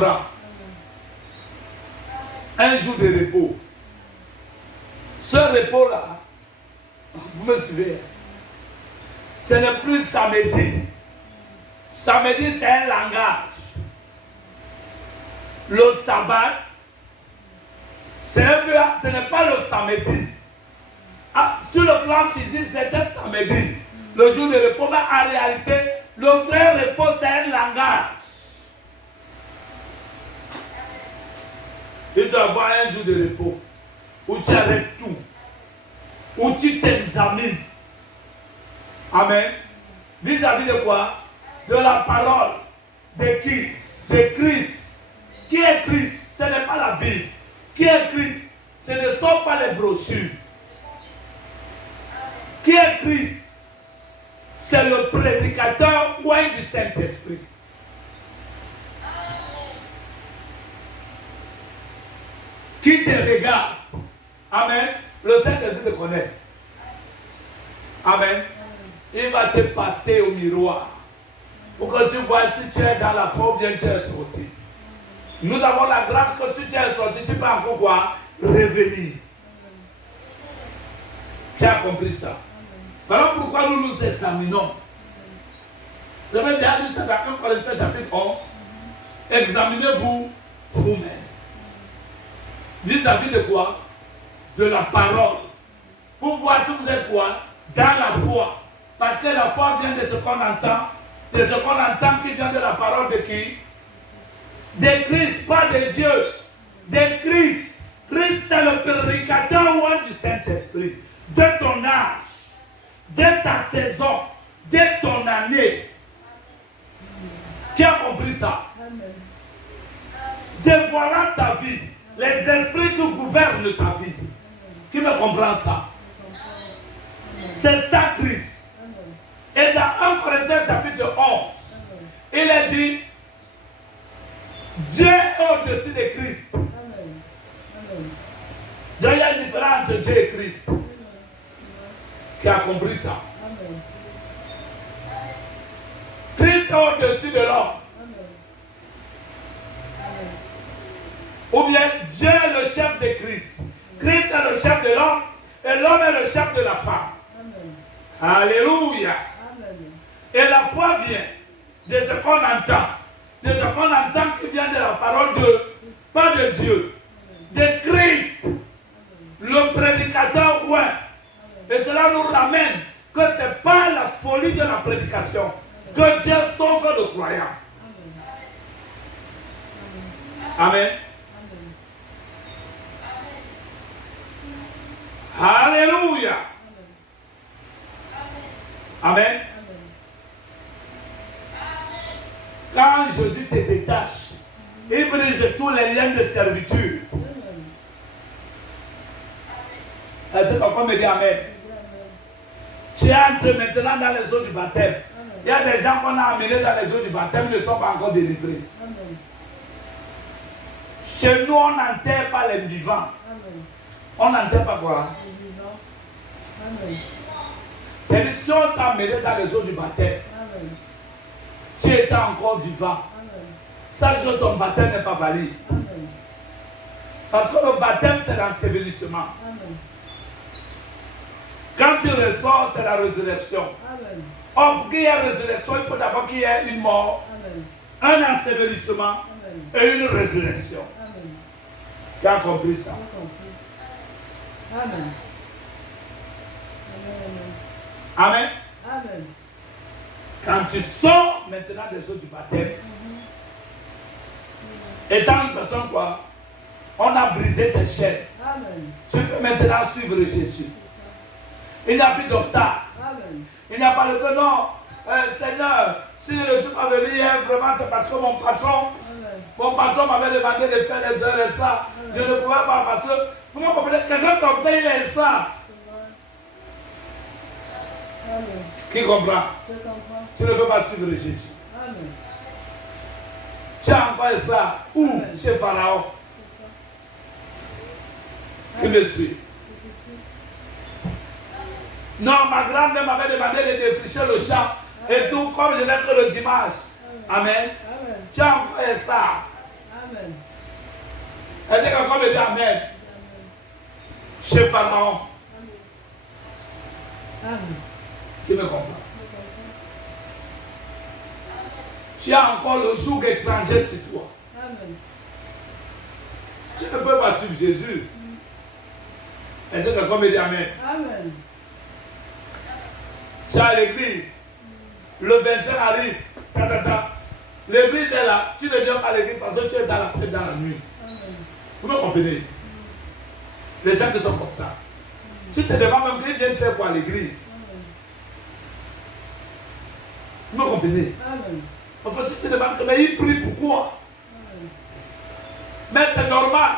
comprends? Un jour de repos. Ce repos-là, vous me suivez? Ce n'est plus samedi. Samedi, c'est un langage. Le sabbat, ce n'est pas le samedi. Ah, sur le plan physique, c'est un samedi. Le jour de repos, mais en réalité, le vrai repos, c'est un langage. Tu dois avoir un jour de repos où tu arrêtes tout, où tu t'examines. Amen. Vis-à-vis de quoi? De la parole. De qui? De Christ. Qui est Christ? Ce n'est pas la Bible. Qui est Christ? Ce ne sont pas les brochures. Qui est Christ? C'est le prédicateur loin du Saint-Esprit. Qui te regarde? Amen. Le Saint-Esprit te connaît. Amen. Il va te passer au miroir pour que tu vois si tu es dans la foi ou bien tu es sorti. Nous avons la grâce que si tu es sorti, tu peux encore quoi? Revenir. Tu as compris ça? Voilà pourquoi nous nous examinons. Je vais déjà lu ça dans 1 Corinthiens chapitre 11. Examinez-vous vous-même. Vis-à-vis de quoi? De la parole. Pour voir si vous êtes quoi? Dans la foi. Parce que la foi vient de ce qu'on entend. De ce qu'on entend qui vient de la parole de qui? De Christ, pas de Dieu. De Christ. Christ, c'est le prédicateur ou du Saint-Esprit. De ton âge, de ta saison, de ton année. Qui a compris ça? Dévoilant ta vie. Les esprits qui gouvernent ta vie. Qui me comprend ça? C'est ça Christ. Et dans 1 Corinthiens chapitre 11, il est dit, Dieu est au-dessus de Christ. Il y a une différence entre Dieu et Christ. Qui a compris ça? Christ est au-dessus de l'homme. Ou bien Dieu est le chef de Christ. Christ est le chef de l'homme et l'homme est le chef de la femme. Alléluia. Et la foi vient de ce qu'on entend. De ce qu'on entend qui vient de la parole de, pas de Dieu, de Christ, le prédicateur ouin. Et cela nous ramène que ce n'est pas la folie de la prédication que Dieu sauve le croyant. Amen. Alléluia. Amen. Quand Jésus te détache, il brise tous les liens de servitude. Est-ce que quelqu'un me dit Amen? Tu entres maintenant dans les eaux du baptême. Il y a des gens qu'on a amenés dans les eaux du baptême qui ne sont pas encore délivrés. Chez nous, on n'enterre pas les vivants. On n'enterre pas quoi? C'est-à-dire, si on t'a amené dans les eaux du baptême, tu étais encore vivant. Sache que ton baptême n'est pas valide. Parce que le baptême, c'est l'ensevelissement. Quand tu ressors, c'est la résurrection. Or, pour qu'il y ait résurrection, il faut d'abord qu'il y ait une mort, un ensevelissement et une résurrection. Tu as compris ça? Amen. Amen. Amen. Quand tu sors maintenant des eaux du baptême, étant une personne quoi, on a brisé tes chaînes. Amen. Tu peux maintenant suivre Jésus. Il n'y a plus d'obstacle. Il n'y a pas de que non, Seigneur, si je ne suis pas venu hier, vraiment c'est parce que mon patron m'avait demandé de faire les heures et ça. Je ne pouvais pas parce que, vous me comprenez, quelqu'un comme ça, il est ça. Qui comprend? Tu ne peux pas suivre Jésus. Amen. Tu as encore ça. Où? Chez Pharaon. Qui me suit? Non, ma grand-mère m'avait demandé de défricher le champ. Et tout, comme je n'ai que le dimanche. Amen. Tu as encore ça. Amen. Est-ce que quelqu'un me dit Amen? Chez Pharaon. Amen. Qui me comprend? Tu as encore le joug étranger sur toi. Amen. Tu ne peux pas suivre Jésus. Est-ce que quelqu'un me dit Amen? Amen. Tu es à l'église. Le 25 arrive. L'église est là. Tu ne viens pas à l'église parce que tu es dans la fête dans la nuit. Amen. Vous me comprenez? Les gens qui sont comme ça. Tu te demandes même qu'ils viennent faire quoi à l'église. Vous me comprenez? Amen. Enfin, tu te demandes, mais ils prient pourquoi? Amen. Mais c'est normal.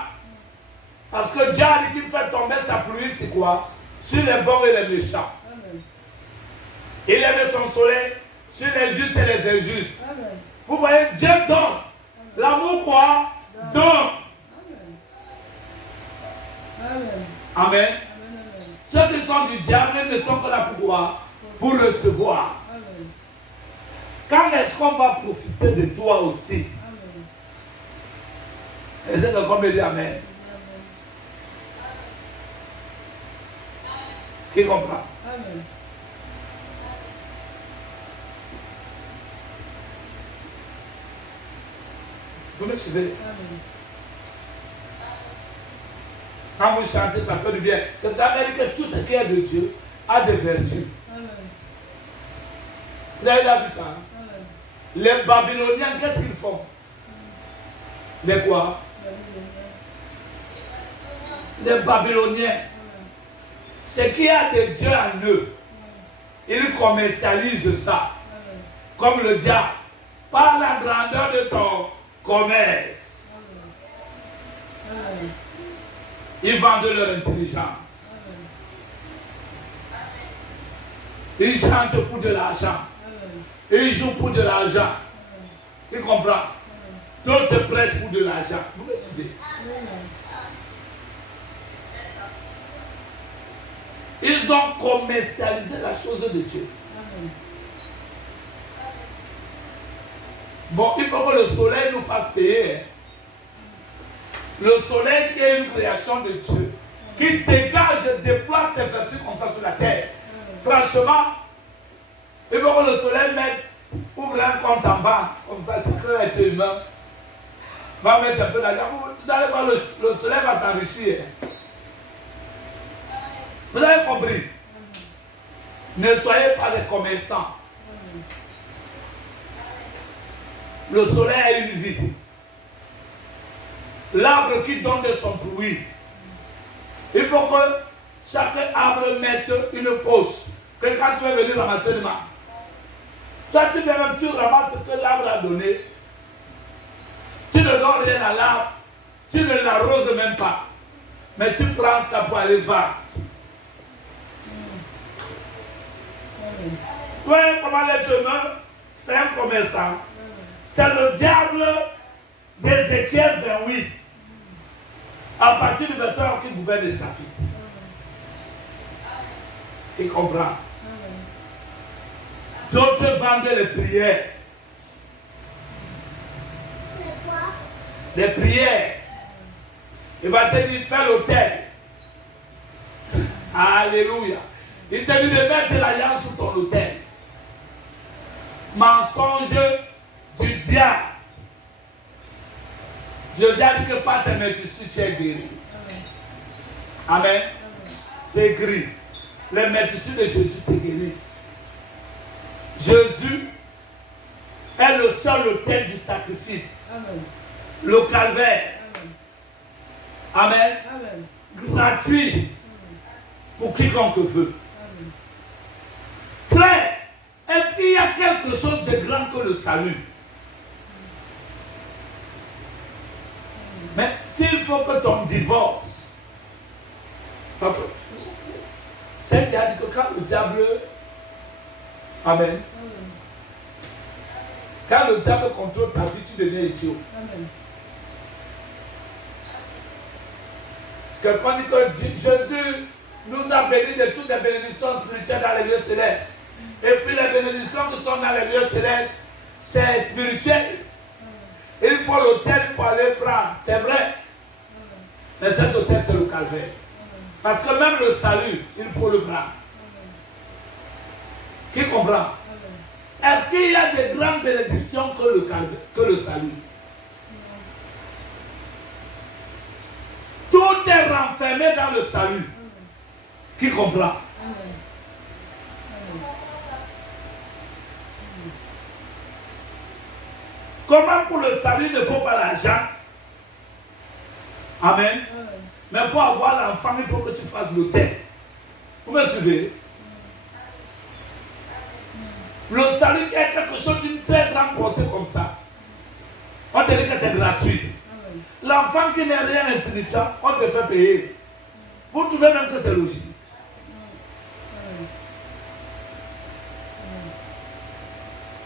Parce que Dieu a dit qu'il fait tomber sa pluie, c'est quoi? Sur les bons et les méchants. Amen. Il met son soleil sur les justes et les injustes. Amen. Vous voyez, Dieu donne. L'amour quoi? Donne. Amen. Amen. Amen. Ceux qui sont du diable ne sont que là pour quoi? Pour recevoir. Amen. Quand est-ce qu'on va profiter de toi aussi? Amen. Est-ce que quelqu'un me dit Amen? Qui comprend? Amen. Vous me suivez? Amen. Quand vous chantez, ça fait du bien. C'est pour ça que tout ce qui est de Dieu a des vertus. Amen. Vous avez déjà vu ça? Hein? Amen. Les Babyloniens, qu'est-ce qu'ils font? Les quoi? Les Babyloniens. Ce qui a de Dieu en eux, ils commercialisent ça. Comme le diable. Par la grandeur de ton commerce. Amen. Ils vendent leur intelligence. Ils chantent pour de l'argent. Ils jouent pour de l'argent. Tu comprends? D'autres prêchent pour de l'argent. Vous me suivez? Ils ont commercialisé la chose de Dieu. Bon, il faut que le soleil nous fasse payer. Le soleil qui est une création de Dieu, qui dégage et déploie ses vertus comme ça sur la terre. Franchement, il faut que le soleil ouvre un compte en bas, comme ça, chacun être humain va mettre un peu d'argent. Vous allez voir, le soleil va s'enrichir. Vous avez compris? Ne soyez pas des commerçants. Le soleil a une vie. L'arbre qui donne de son fruit. Il faut que chaque arbre mette une poche. Que quand tu vas venir ramasser le mal. Toi, tu ramasses ce que l'arbre a donné. Tu ne donnes rien à l'arbre. Tu ne l'arroses même pas. Mais tu prends ça pour aller voir. Vous voyez comment l'être humain, c'est un commerçant. C'est le diable d'Ézéchiel 28. À partir du verset qui gouverne sa vie. Il comprend. D'autres vendent les prières. Les prières. Il va te dire, fais l'autel. Alléluia. Il te dit de mettre l'alliance sur ton autel. Mensonge du diable. Jésus a dit que par tes métissures, tu es guéri. Amen. C'est écrit. Les métissures de Jésus te guérissent. Jésus est le seul autel du sacrifice. Amen. Le calvaire. Amen. Amen. Gratuit pour quiconque veut. Amen. Frère, est-ce qu'il y a quelque chose de grand que le salut? Mais s'il faut que ton divorce, c'est qui a dit que quand le diable, amen, quand le diable contrôle ta vie, tu deviens idiot. Amen. Quelqu'un dit que Jésus nous a bénis de toutes les bénédictions spirituelles dans les lieux célestes. Et puis les bénédictions qui sont dans les lieux célestes, c'est spirituel. Il il faut l'autel pour aller prendre. C'est vrai. Mais cet autel, c'est le calvaire. Parce que même le salut, il faut le prendre. Qui comprend? Est-ce qu'il y a de grandes bénédictions que le salut? Tout est renfermé dans le salut. Qui comprend? Comment pour le salut il ne faut pas l'argent? Amen. Mais pour avoir l'enfant, il faut que tu fasses l'autel. Vous me suivez? Le salut est quelque chose d'une très grande portée comme ça. On te dit que c'est gratuit. L'enfant qui n'est rien insignifiant, on te fait payer. Vous trouvez même que c'est logique.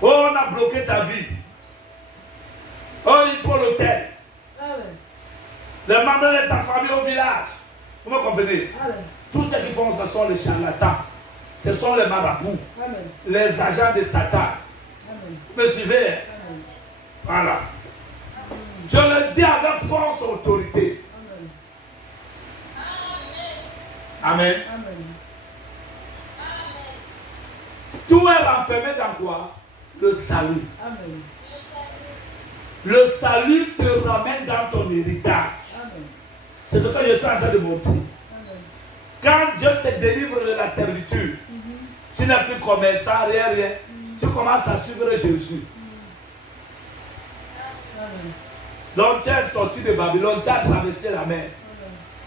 Oh, on a bloqué ta vie. Oh, il faut l'autel. Les membres de ta famille au village. Vous me comprenez? Tous ceux qui font ce sont les charlatans. Ce sont les marabouts. Les agents de Satan. Vous me suivez? Voilà. Je le dis avec force et autorité. Amen. Tout est renfermé dans quoi? Le salut. Amen. Le salut te ramène dans ton héritage. C'est ce que je suis en train de montrer. Quand Dieu te délivre de la servitude, tu n'es plus commerçant, rien. Tu commences à suivre Jésus. Donc tu es sorti de Babylone, tu as traversé la mer.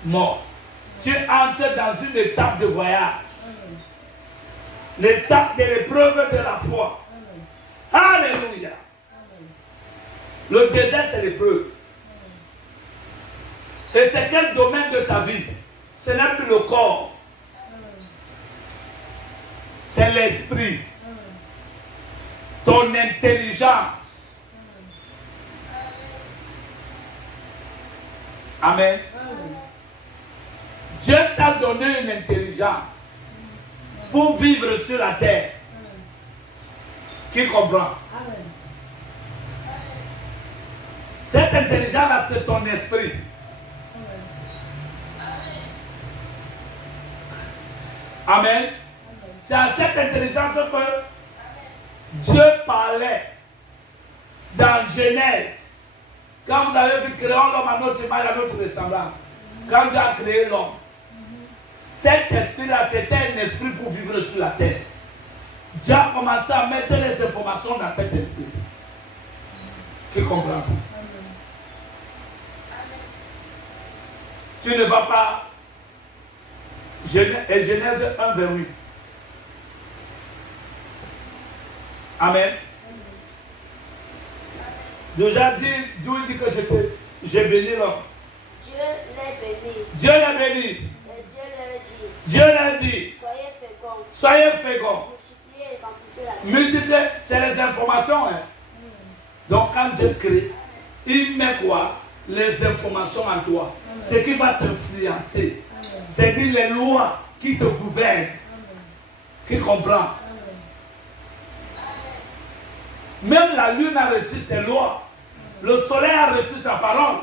Mort. Tu entres dans une étape de voyage. L'étape de l'épreuve de la foi. Alléluia. Le désert, c'est l'épreuve. Et c'est quel domaine de ta vie? Ce n'est plus le corps. C'est l'esprit. Ton intelligence. Amen. Dieu t'a donné une intelligence pour vivre sur la terre. Qui comprend? Cette intelligence-là, c'est ton esprit. Amen. C'est à cette intelligence que Dieu parlait dans Genèse. Quand vous avez vu créer l'homme à notre image, à notre ressemblance. Quand Dieu a créé l'homme, cet esprit-là, c'était un esprit pour vivre sur la terre. Dieu a commencé à mettre les informations dans cet esprit. Qui comprend ça? Tu ne vas pas. Genèse 1, 28. Amen. Déjà dit, Dieu dit que j'ai béni l'homme. Dieu l'a béni. Dieu l'a béni. Et Dieu l'a dit. Dieu l'a dit. Soyez féconds. Soyez féconds. Multipliez et remplissez la terre. Multipliez, c'est les informations. Hein. Donc quand Dieu crée, il met quoi? Les informations en toi. Ce qui va t'influencer. C'est dire les lois qui te gouvernent. Qui comprend? Même la lune a reçu ses lois. Le soleil a reçu sa parole.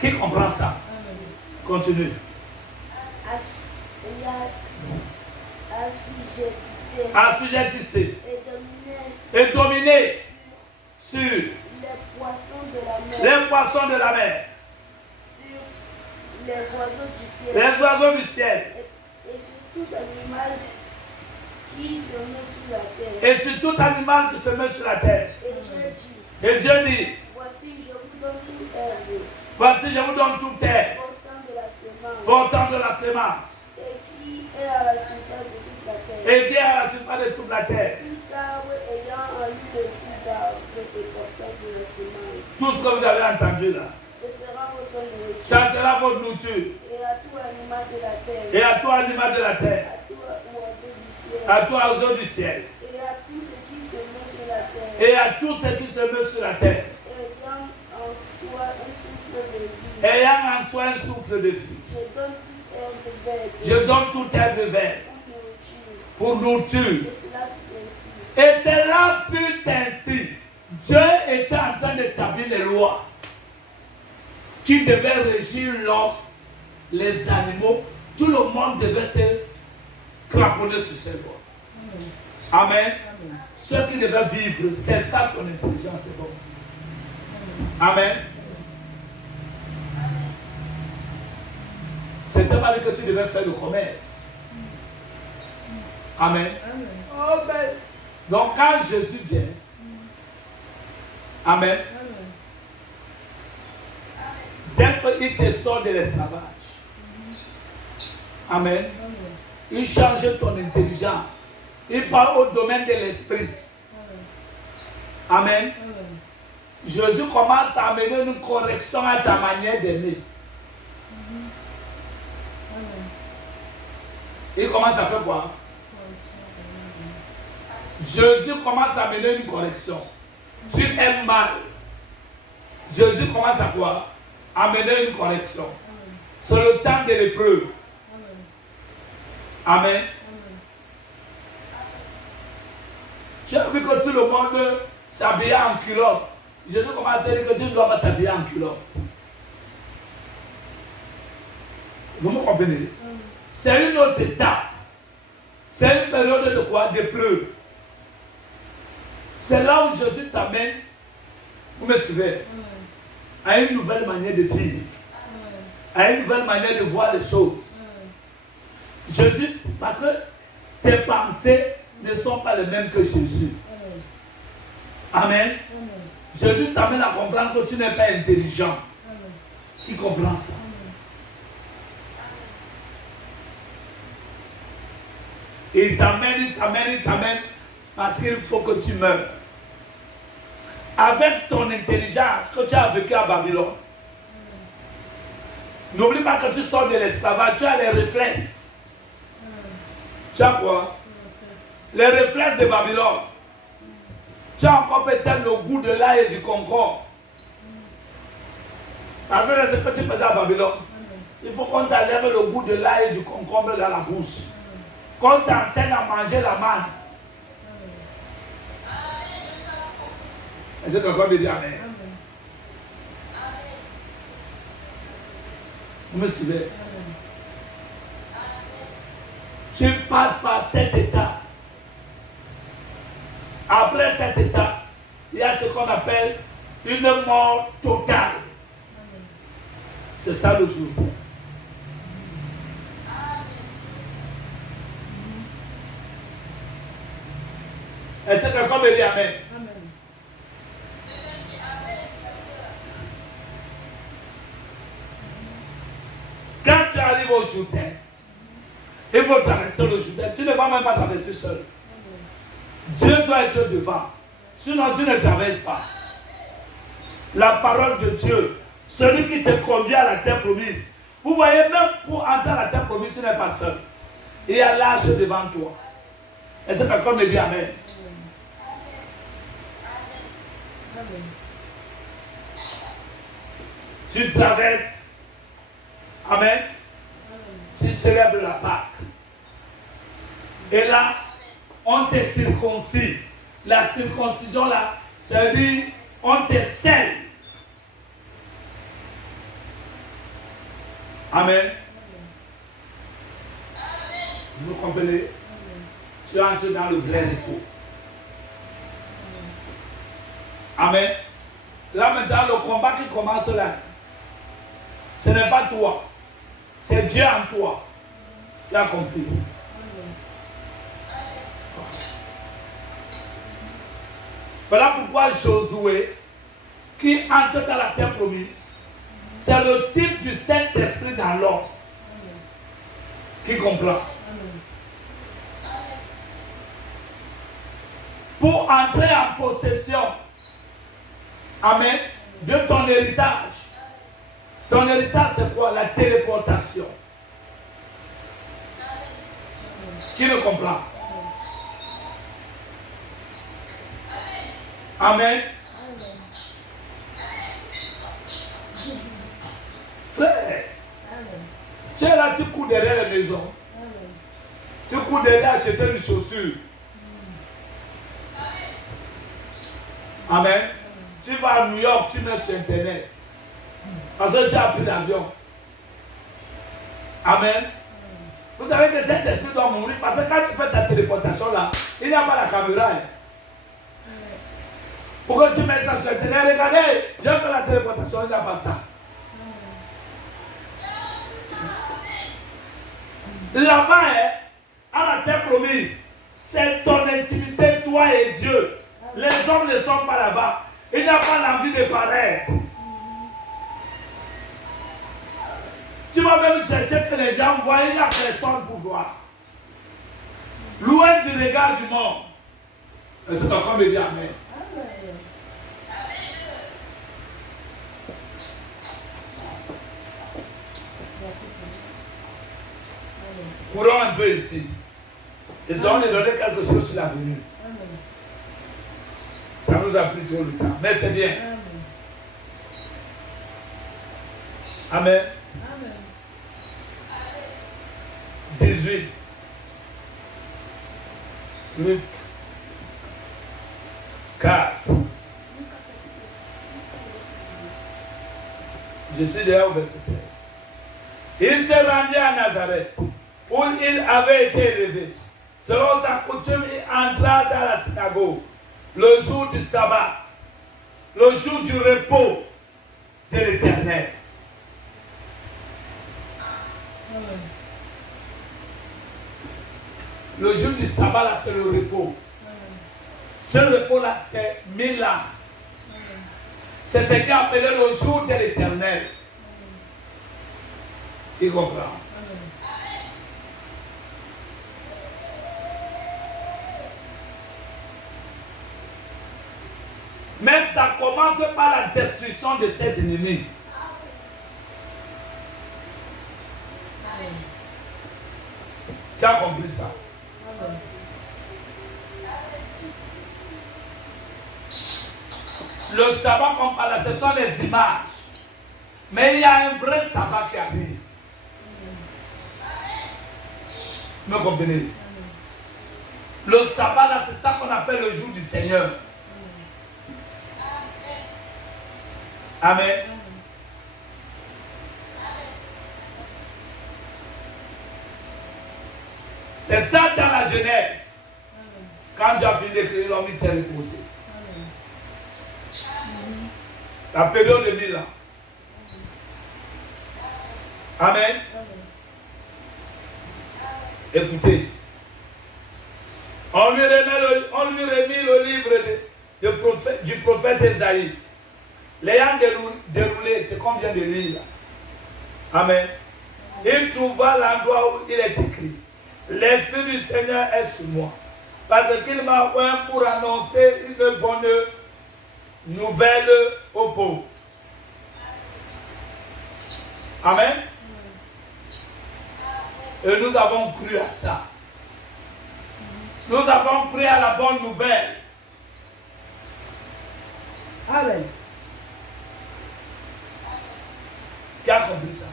Qui comprend ça? Continue. Assujettissez. Et dominez sur les poissons de la mer. Les poissons de la mer. Sur les oiseaux du ciel. Les oiseaux du ciel. Et sur tout animal qui se met sur la terre. Et sur tout animal qui se met sur la terre. Et Dieu dit, voici je vous donne toute herbe. Voici je vous donne toute terre. Portant de la semence. Et qui est à la surface de toute la terre. Et qui est à la surface de toute la terre. Tout arbre ayant en lui le fruit d'arbre et portant de la semence. Tout ce que vous avez entendu là. Ce sera votre nourriture. Ça sera votre nourriture. Et à tout animal de la terre. Et à tout animal de la terre. À tout oiseau du ciel. À tout oiseau du ciel. Et à tout ce qui se met sur la terre. Et à tout ce qui se met sur la terre. Ayant en soi un souffle de vie. Ayant en soi un souffle de vie. Je donne toute herbe verte. Je donne toute herbe verte. Pour nourriture. Pour nourriture. Et cela fut ainsi. Et cela fut ainsi. Dieu était en train d'établir les lois qui devaient régir l'homme, les animaux. Tout le monde devait se cramponner sur ces lois. Amen. Ceux qui devaient vivre, c'est ça ton intelligence, c'est bon. Amen. C'était pas dit que tu devais faire le commerce. Amen. Amen. Donc quand Jésus vient, Amen. Dès qu'il te sort de l'esclavage, Amen. Il change ton intelligence. Il parle au domaine de l'esprit. Amen. Jésus commence à amener une correction à ta manière d'aimer. Il commence à faire quoi? Jésus commence à amener une correction. Tu aimes mal. Jésus commence à quoi? À mener une correction. C'est le temps de l'épreuve. Amen. Tu as vu que tout le monde s'habille en culotte. Jésus commence à dire que tu ne dois pas t'habiller en culotte. Vous me comprenez? C'est une autre étape. C'est une période de quoi? D'épreuve. C'est là où Jésus t'amène, vous me suivez, à une nouvelle manière de vivre, à une nouvelle manière de voir les choses. Jésus, parce que tes pensées ne sont pas les mêmes que Jésus. Amen. Jésus t'amène à comprendre que tu n'es pas intelligent. Qui comprend ça? Et il t'amène, parce qu'il faut que tu meurs. Avec ton intelligence que tu as vécu à Babylone, n'oublie pas que tu sors de l'esclavage, tu as les réflexes. Tu as quoi? Les réflexes de Babylone. Tu as encore peut-être le goût de l'ail et du concombre. Parce que c'est ce que tu faisais à Babylone. Il faut qu'on t'enlève le goût de l'ail et du concombre dans la bouche. Qu'on t'enseigne à manger la manne. Est-ce que quelqu'un me dit Amen? Vous me suivez? Tu passes par cette étape. Après cette étape, il y a ce qu'on appelle une mort totale. C'est ça le jour. Est-ce que quelqu'un me dit Amen? Quand tu arrives au Jourdain, il faut traverser le Jourdain. Tu ne vas même pas traverser seul. Dieu doit être devant. Sinon, tu ne traverses pas. La parole de Dieu, celui qui te conduit à la terre promise. Vous voyez, même pour entrer à la terre promise, tu n'es pas seul. Il y a l'arche devant toi. Est-ce que quelqu'un me dit Amen? Tu traverses. Amen. Tu célèbres la Pâque. Et là, on te circoncis. La circoncision là, c'est-à-dire, on te scelle. Amen. Vous comprenez? Tu entres dans le vrai repos. Amen. Là maintenant, le combat qui commence là, ce n'est pas toi. C'est Dieu en toi. Tu as compris? Voilà pourquoi Josué, qui entre dans la terre promise, c'est le type du Saint-Esprit dans l'homme. Qui comprend? Pour entrer en possession, amen, de ton héritage. Ton héritage, c'est quoi? La téléportation. Qui me comprend? Amen. Frère, tu es là, tu cours derrière la maison. Tu cours derrière acheter une chaussure. Amen. Tu vas à New York, tu mets sur Internet. Parce que tu as pris l'avion. Amen. Vous savez que cet esprit doit mourir parce que quand tu fais ta téléportation là, il n'y a pas la caméra. Hein. Pourquoi tu mets ça sur Internet? Regardez, j'ai fait la téléportation, il n'y a pas ça. Là-bas, hein, à la terre promise, c'est ton intimité, toi et Dieu. Les hommes ne sont pas là-bas. Il n'y a pas l'envie de paraître. Tu vas même chercher que les gens voient, il n'y a personne pour voir. Loin du regard du monde. Est-ce que tu as me dire Amen? Courons un peu ici. Ils ont donné quelque chose sur l'avenir. Ça nous a pris trop de temps. Mais c'est bien. Amen. 18. Luc 4. Je suis déjà au verset 16. Il s'est rendu à Nazareth, où il avait été élevé. Selon sa coutume, il entra dans la synagogue le jour du sabbat, le jour du repos de l'Éternel. Le jour du sabbat, là, c'est le repos. Ce repos-là, c'est 1000 ans. C'est ce qui est appelé le jour de l'Éternel. Il comprend. Mais ça commence par la destruction de ses ennemis. Qui a compris ça? Le sabbat qu'on parle, ce sont les images. Mais il y a un vrai sabbat qui arrive. Vous me comprenez? Le sabbat, là, c'est ça qu'on appelle le jour du Seigneur. Amen. C'est ça dans la Genèse. Quand Dieu a fini d'écrire, l'homme s'est reposé. La période de 1000 ans. Amen. Écoutez. On lui remit le livre du prophète Esaïe. L'ayant déroulé, c'est qu'on vient de lire. Amen. Il trouva l'endroit où il est écrit. L'Esprit du Seigneur est sur moi. Parce qu'il m'a oint pour annoncer une bonne nouvelle aux pauvres. Amen. Et nous avons cru à ça. Nous avons cru à la bonne nouvelle. Amen. Qui a compris ça?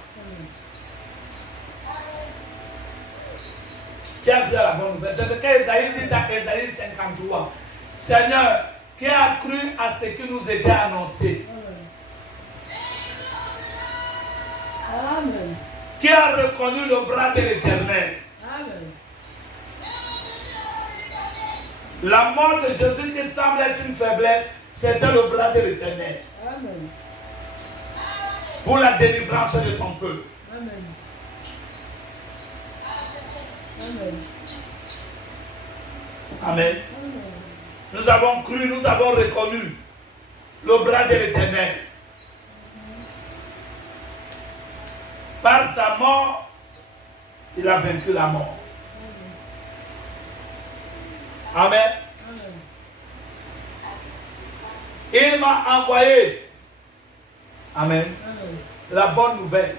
Qui a cru à la bonne nouvelle? C'est ce qu'Esaïe dit dans Esaïe 53. Seigneur, qui a cru à ce qui nous était annoncé? Amen. Qui a reconnu le bras de l'Éternel? Amen. La mort de Jésus qui semble être une faiblesse, c'était le bras de l'Éternel. Amen. Pour la délivrance de son peuple. Amen. Amen. Amen. Nous avons cru, nous avons reconnu le bras de l'Éternel. Par sa mort, il a vaincu la mort. Amen. Amen. Il m'a envoyé. Amen. Amen. La bonne nouvelle,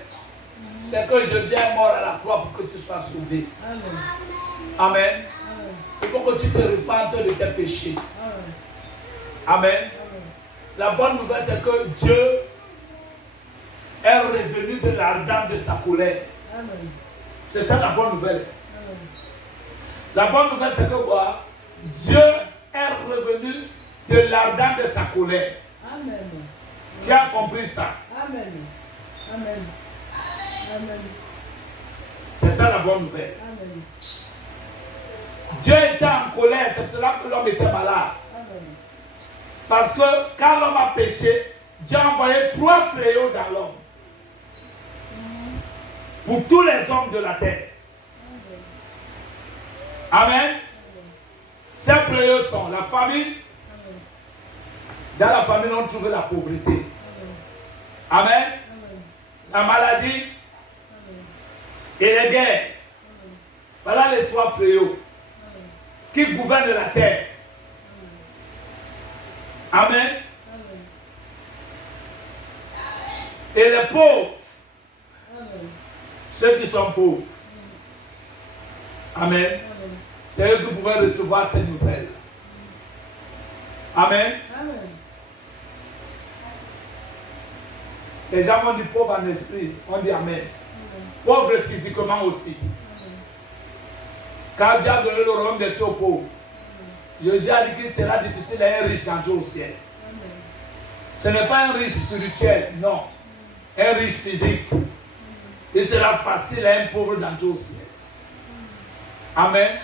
c'est que Jésus est mort à la croix pour que tu sois sauvé. Amen. Amen. Amen. Il faut que tu te repentes de tes péchés. Amen. Amen. Amen. La bonne nouvelle, c'est que Dieu est revenu de l'ardent de sa colère. Amen. C'est ça la bonne nouvelle. Amen. La bonne nouvelle, c'est que quoi? Dieu est revenu de l'ardent de sa colère. Amen. Qui a compris ça? Amen. Amen. Amen. C'est ça la bonne nouvelle. Amen. Dieu était en colère, c'est pour cela que l'homme était malade. Amen. Parce que quand l'homme a péché, Dieu a envoyé 3 fléaux dans l'homme. Pour tous les hommes de la terre. Amen. Ces fléaux sont la famine. Dans la famine, on trouve la pauvreté. Amen. La maladie. Et les guerres. Voilà les 3 fléaux qui gouvernent la terre. Amen. Et les pauvres, ceux qui sont pauvres. Amen. C'est eux qui pouvaient recevoir ces nouvelles. Amen. Les gens vont dire pauvre en esprit. On dit Amen. Pauvre physiquement aussi. Car Dieu a donné le royaume des cieux aux pauvres. Jésus a dit qu'il sera difficile à un riche d'entrer au ciel. Ce n'est pas un riche spirituel, non. Un riche physique. Il sera facile à un pauvre d'entrer au ciel. Amen.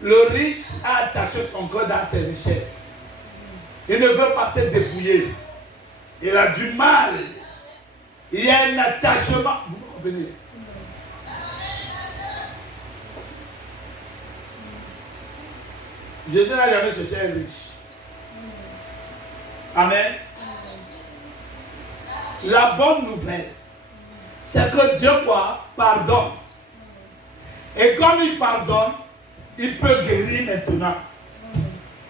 Le riche a attaché son cœur dans ses richesses. Il ne veut pas se dépouiller. Il a du mal. Il y a un attachement. Vous comprenez? Jésus n'a jamais cherché un riche. Amen. La bonne nouvelle, c'est que Dieu pardonne. Et comme il pardonne, il peut guérir maintenant.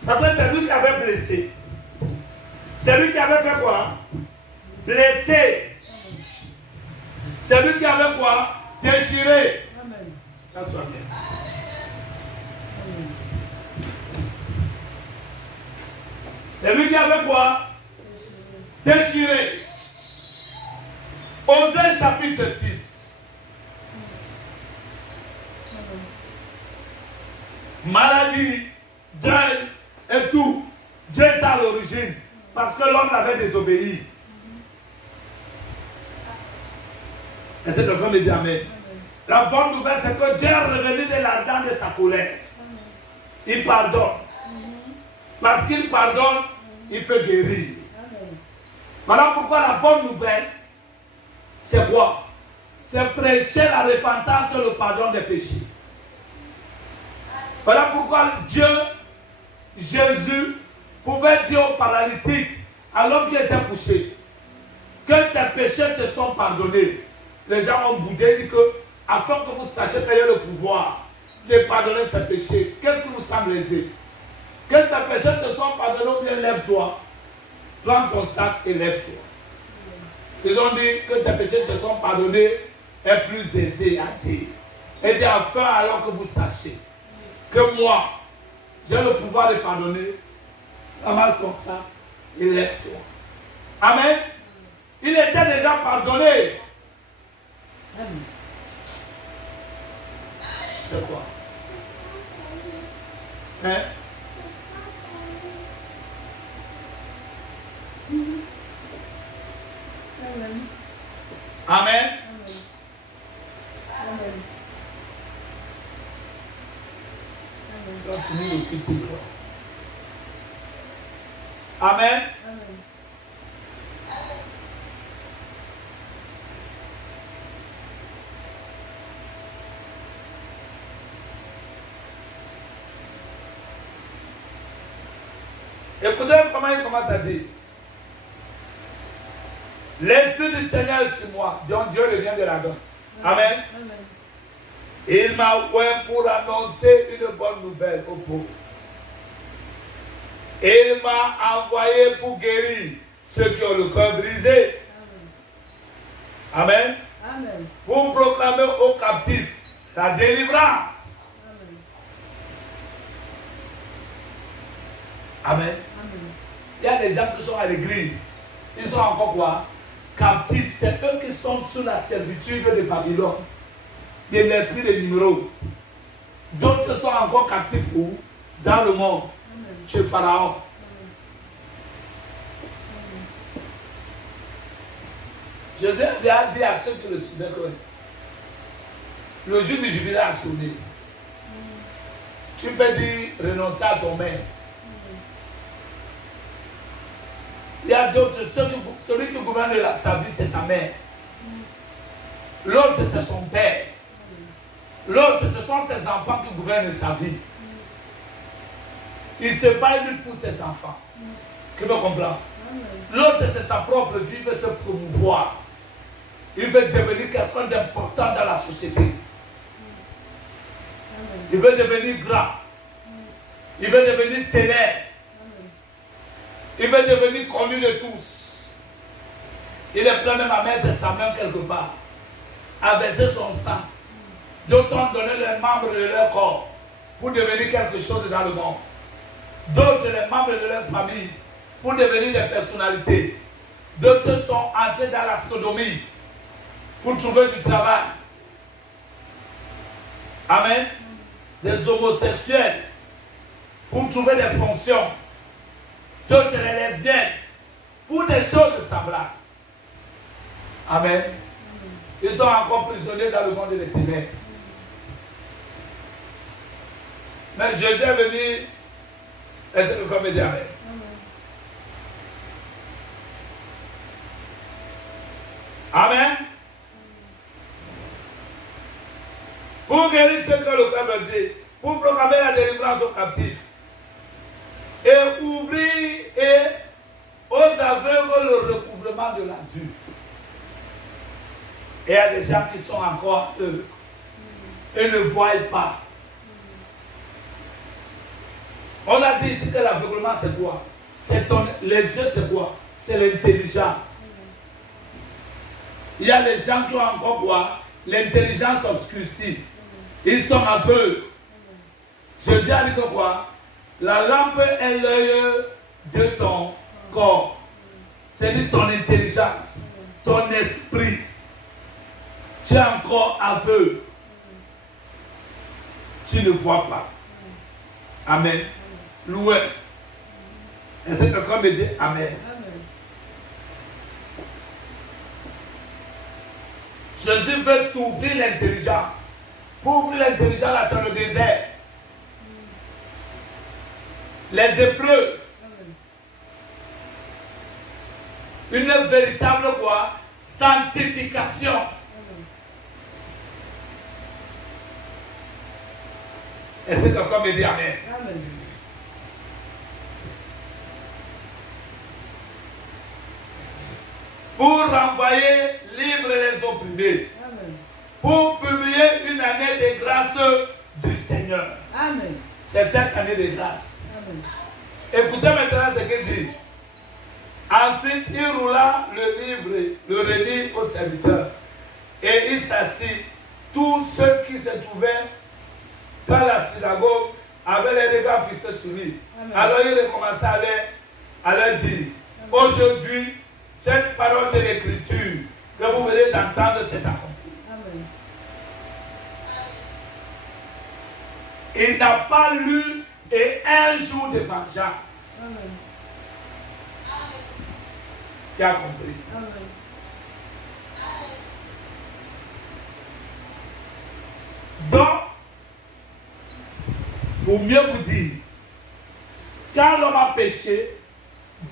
Parce que c'est lui qui avait blessé. C'est lui qui avait fait quoi? Blessé. C'est lui qui avait quoi? Déchiré. Ça soit bien. C'est lui qui avait quoi? Déchiré. Osée chapitre 6. Maladie, deuil et tout. Dieu est à l'origine. Parce que l'homme l'avait désobéi. Et c'est quelqu'un me dit Amen. La bonne nouvelle, c'est que Dieu est revenu de l'ardent de sa colère. Il pardonne. Parce qu'il pardonne, il peut guérir. Voilà pourquoi la bonne nouvelle, c'est quoi? C'est prêcher la repentance et le pardon des péchés. Voilà pourquoi Jésus, pouvait dire aux paralytiques, à l'homme qui était couché, que tes péchés te sont pardonnés. Les gens ont boudé, dit que, afin que vous sachiez qu'il y a le pouvoir de pardonner ces péchés, qu'est-ce qui vous semble aisé? Que tes péchés te soient pardonnés ou bien lève-toi, prends ton sac et lève-toi. Ils ont dit que tes péchés te sont pardonnés est plus aisé à dire. Et dit afin alors que vous sachiez que moi, j'ai le pouvoir de pardonner, prends ton sac et lève-toi. Amen. Il était déjà pardonné. C'est quoi? Hein? Amen. Tu vas finir le culte une fois. Amen. Écoutez comment il commence à dire. L'Esprit du Seigneur est sur moi, donc Dieu revient de là-bas. Amen. Il m'a oint pour annoncer une bonne nouvelle aux pauvres. Et il m'a envoyé pour guérir ceux qui ont le cœur brisé. Amen. Amen. Pour proclamer aux captifs la délivrance. Amen. Amen. Il y a des gens qui sont à l'église. Ils sont encore quoi? Captifs. C'est eux qui sont sous la servitude de Babylone. De l'esprit de numéro. D'autres sont encore captifs où? Dans le monde. Amen. Chez Pharaon. Amen. Jésus a dit à ceux qui le suivaient que le jour du jubilé a sonné. Tu peux dire renoncer à ton mère. Il y a d'autres, celui qui gouverne sa vie, c'est sa mère. L'autre, c'est son père. L'autre, ce sont ses enfants qui gouvernent sa vie. Il se bat lui pour ses enfants. Tu me comprends? L'autre, c'est sa propre vie, il veut se promouvoir. Il veut devenir quelqu'un d'important dans la société. Il veut devenir grand. Il veut devenir célèbre. Il veut devenir connu de tous. Il est prêt même à mettre sa main quelque part, à verser son sang. D'autres ont donné les membres de leur corps pour devenir quelque chose dans le monde. D'autres les membres de leur famille pour devenir des personnalités. D'autres sont entrés dans la sodomie pour trouver du travail. Amen. Des homosexuels pour trouver des fonctions. D'autres les lesbiennes pour des choses semblables. Amen. Ils sont encore prisonniers dans le monde des ténèbres. Mais Jésus est venu. Est-ce que comme dit Amen? Amen. Pour guérir ce que le peuple dit, pour proclamer la délivrance aux captifs, et ouvrir aux aveugles le recouvrement de la vue. Et il y a des gens qui sont encore aveugles et ne voient pas. On a dit ici que l'aveuglement c'est quoi? Les yeux c'est quoi? C'est l'intelligence. Il y a des gens qui ont encore quoi? L'intelligence obscurcie. Ils sont aveugles. Jésus a dit que quoi? La lampe est l'œil de ton corps. C'est-à-dire ton intelligence, ton esprit. Tu es encore aveugle. Tu ne vois pas. Amen. Loué. Est-ce que quelqu'un me dit Amen? Jésus veut t'ouvrir l'intelligence. Pour ouvrir l'intelligence, là, c'est le désert. Les épreuves. Une véritable quoi? Sanctification. Est-ce que quelqu'un me dit Amen? Amen. Pour renvoyer libre les opprimés. Amen. Pour publier une année de grâce du Seigneur. Amen. C'est cette année de grâce. Amen. Écoutez maintenant ce qu'il dit. Ensuite, il roula le livre, le remit au serviteur. Et il s'assit. Tous ceux qui se trouvaient dans la synagogue avaient les regards fixés sur lui. Amen. Alors il recommença à leur dire, aujourd'hui, cette parole de l'écriture que vous venez d'entendre s'est accomplie. Amen. Il n'a pas lu et un jour de vengeance. Amen. Qui a compris? Amen. Donc, pour mieux vous dire, quand l'homme a péché,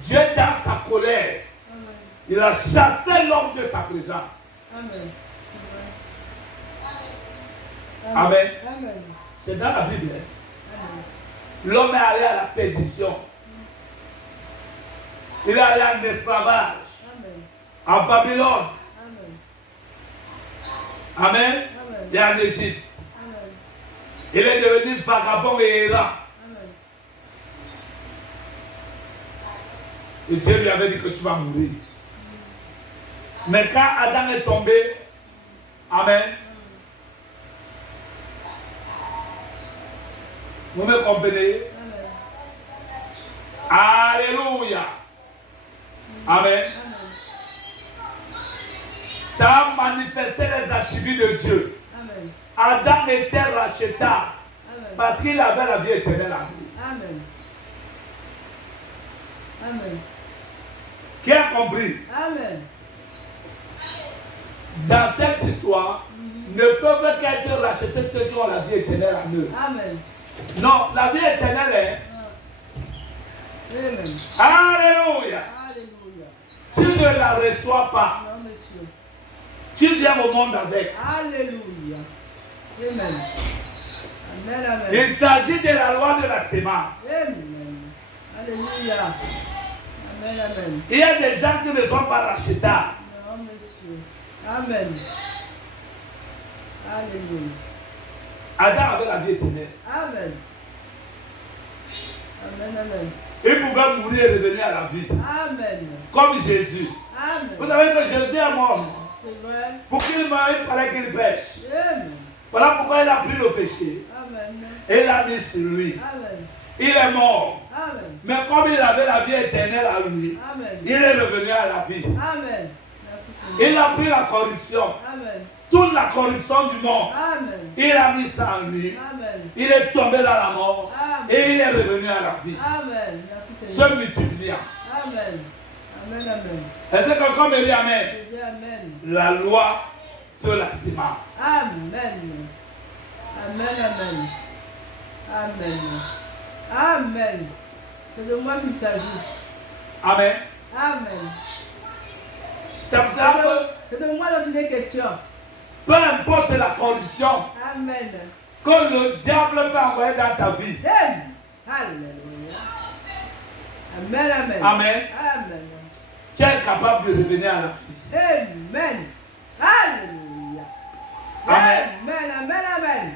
Dieu dans sa colère, amen, il a chassé l'homme de sa présence. Amen. Amen. Amen. Amen. C'est dans la Bible. L'homme est allé à la perdition. Il est allé en esclavage. Amen. En Babylone. Amen. Amen. Amen. Et en Égypte. Amen. Il est devenu vagabond et errant. Amen. Et Dieu lui avait dit que tu vas mourir. Mais quand Adam est tombé, amen. Vous me comprenez? Amen. Alléluia. Amen. Amen. Ça a manifesté les attributs de Dieu. Amen. Adam était rachetable parce qu'il avait la vie éternelle en lui. Amen. Amen. Qui a compris? Amen. dans cette histoire, ne peuvent qu'être rachetés ceux qui ont la vie éternelle en eux. Amen. Non, la vie éternelle est. Amen. Alléluia. Alléluia. Tu ne la reçois pas. Non, monsieur. Tu viens au monde avec. Alléluia. Amen. Amen, amen. Il s'agit de la loi de la sémence. Amen. Alléluia. Amen, amen. Il y a des gens qui ne sont pas rachetables. Non, monsieur. Amen. Alléluia. Adam avait la vie éternelle. Amen. Amen, amen. Il pouvait mourir et revenir à la vie. Amen. Comme Jésus. Amen. Vous savez que Jésus est mort. C'est vrai. Pour qu'il meure, il fallait qu'il pêche. Amen. Voilà pourquoi il a pris le péché. Amen. Et il l'a mis sur lui. Amen. Il est mort. Amen. Mais comme il avait la vie éternelle à lui, Amen. il est revenu à la vie. Amen. Merci Seigneur. Il a pris la corruption. Amen. Toute la corruption du monde. Amen. Il a mis ça en lui. Amen. Il est tombé dans la mort. Amen. Et il est revenu à la vie. Amen. Merci Seigneur. Se multipliant. Amen. Amen, amen. Est-ce que quelqu'un me dit Amen? Je dis Amen. La loi de la sémence. Amen. Amen, amen. Amen. Amen. C'est de moi qu'il s'agit. Amen. Amen. C'est pour ça que C'est de moi dont il est question. peu importe la corruption Amen. que le diable peut envoyer dans ta vie. Amen. Alléluia. Amen, amen. Amen. Amen. Tu es capable de revenir à la vie. Amen. Alléluia. Amen. Amen, amen, amen.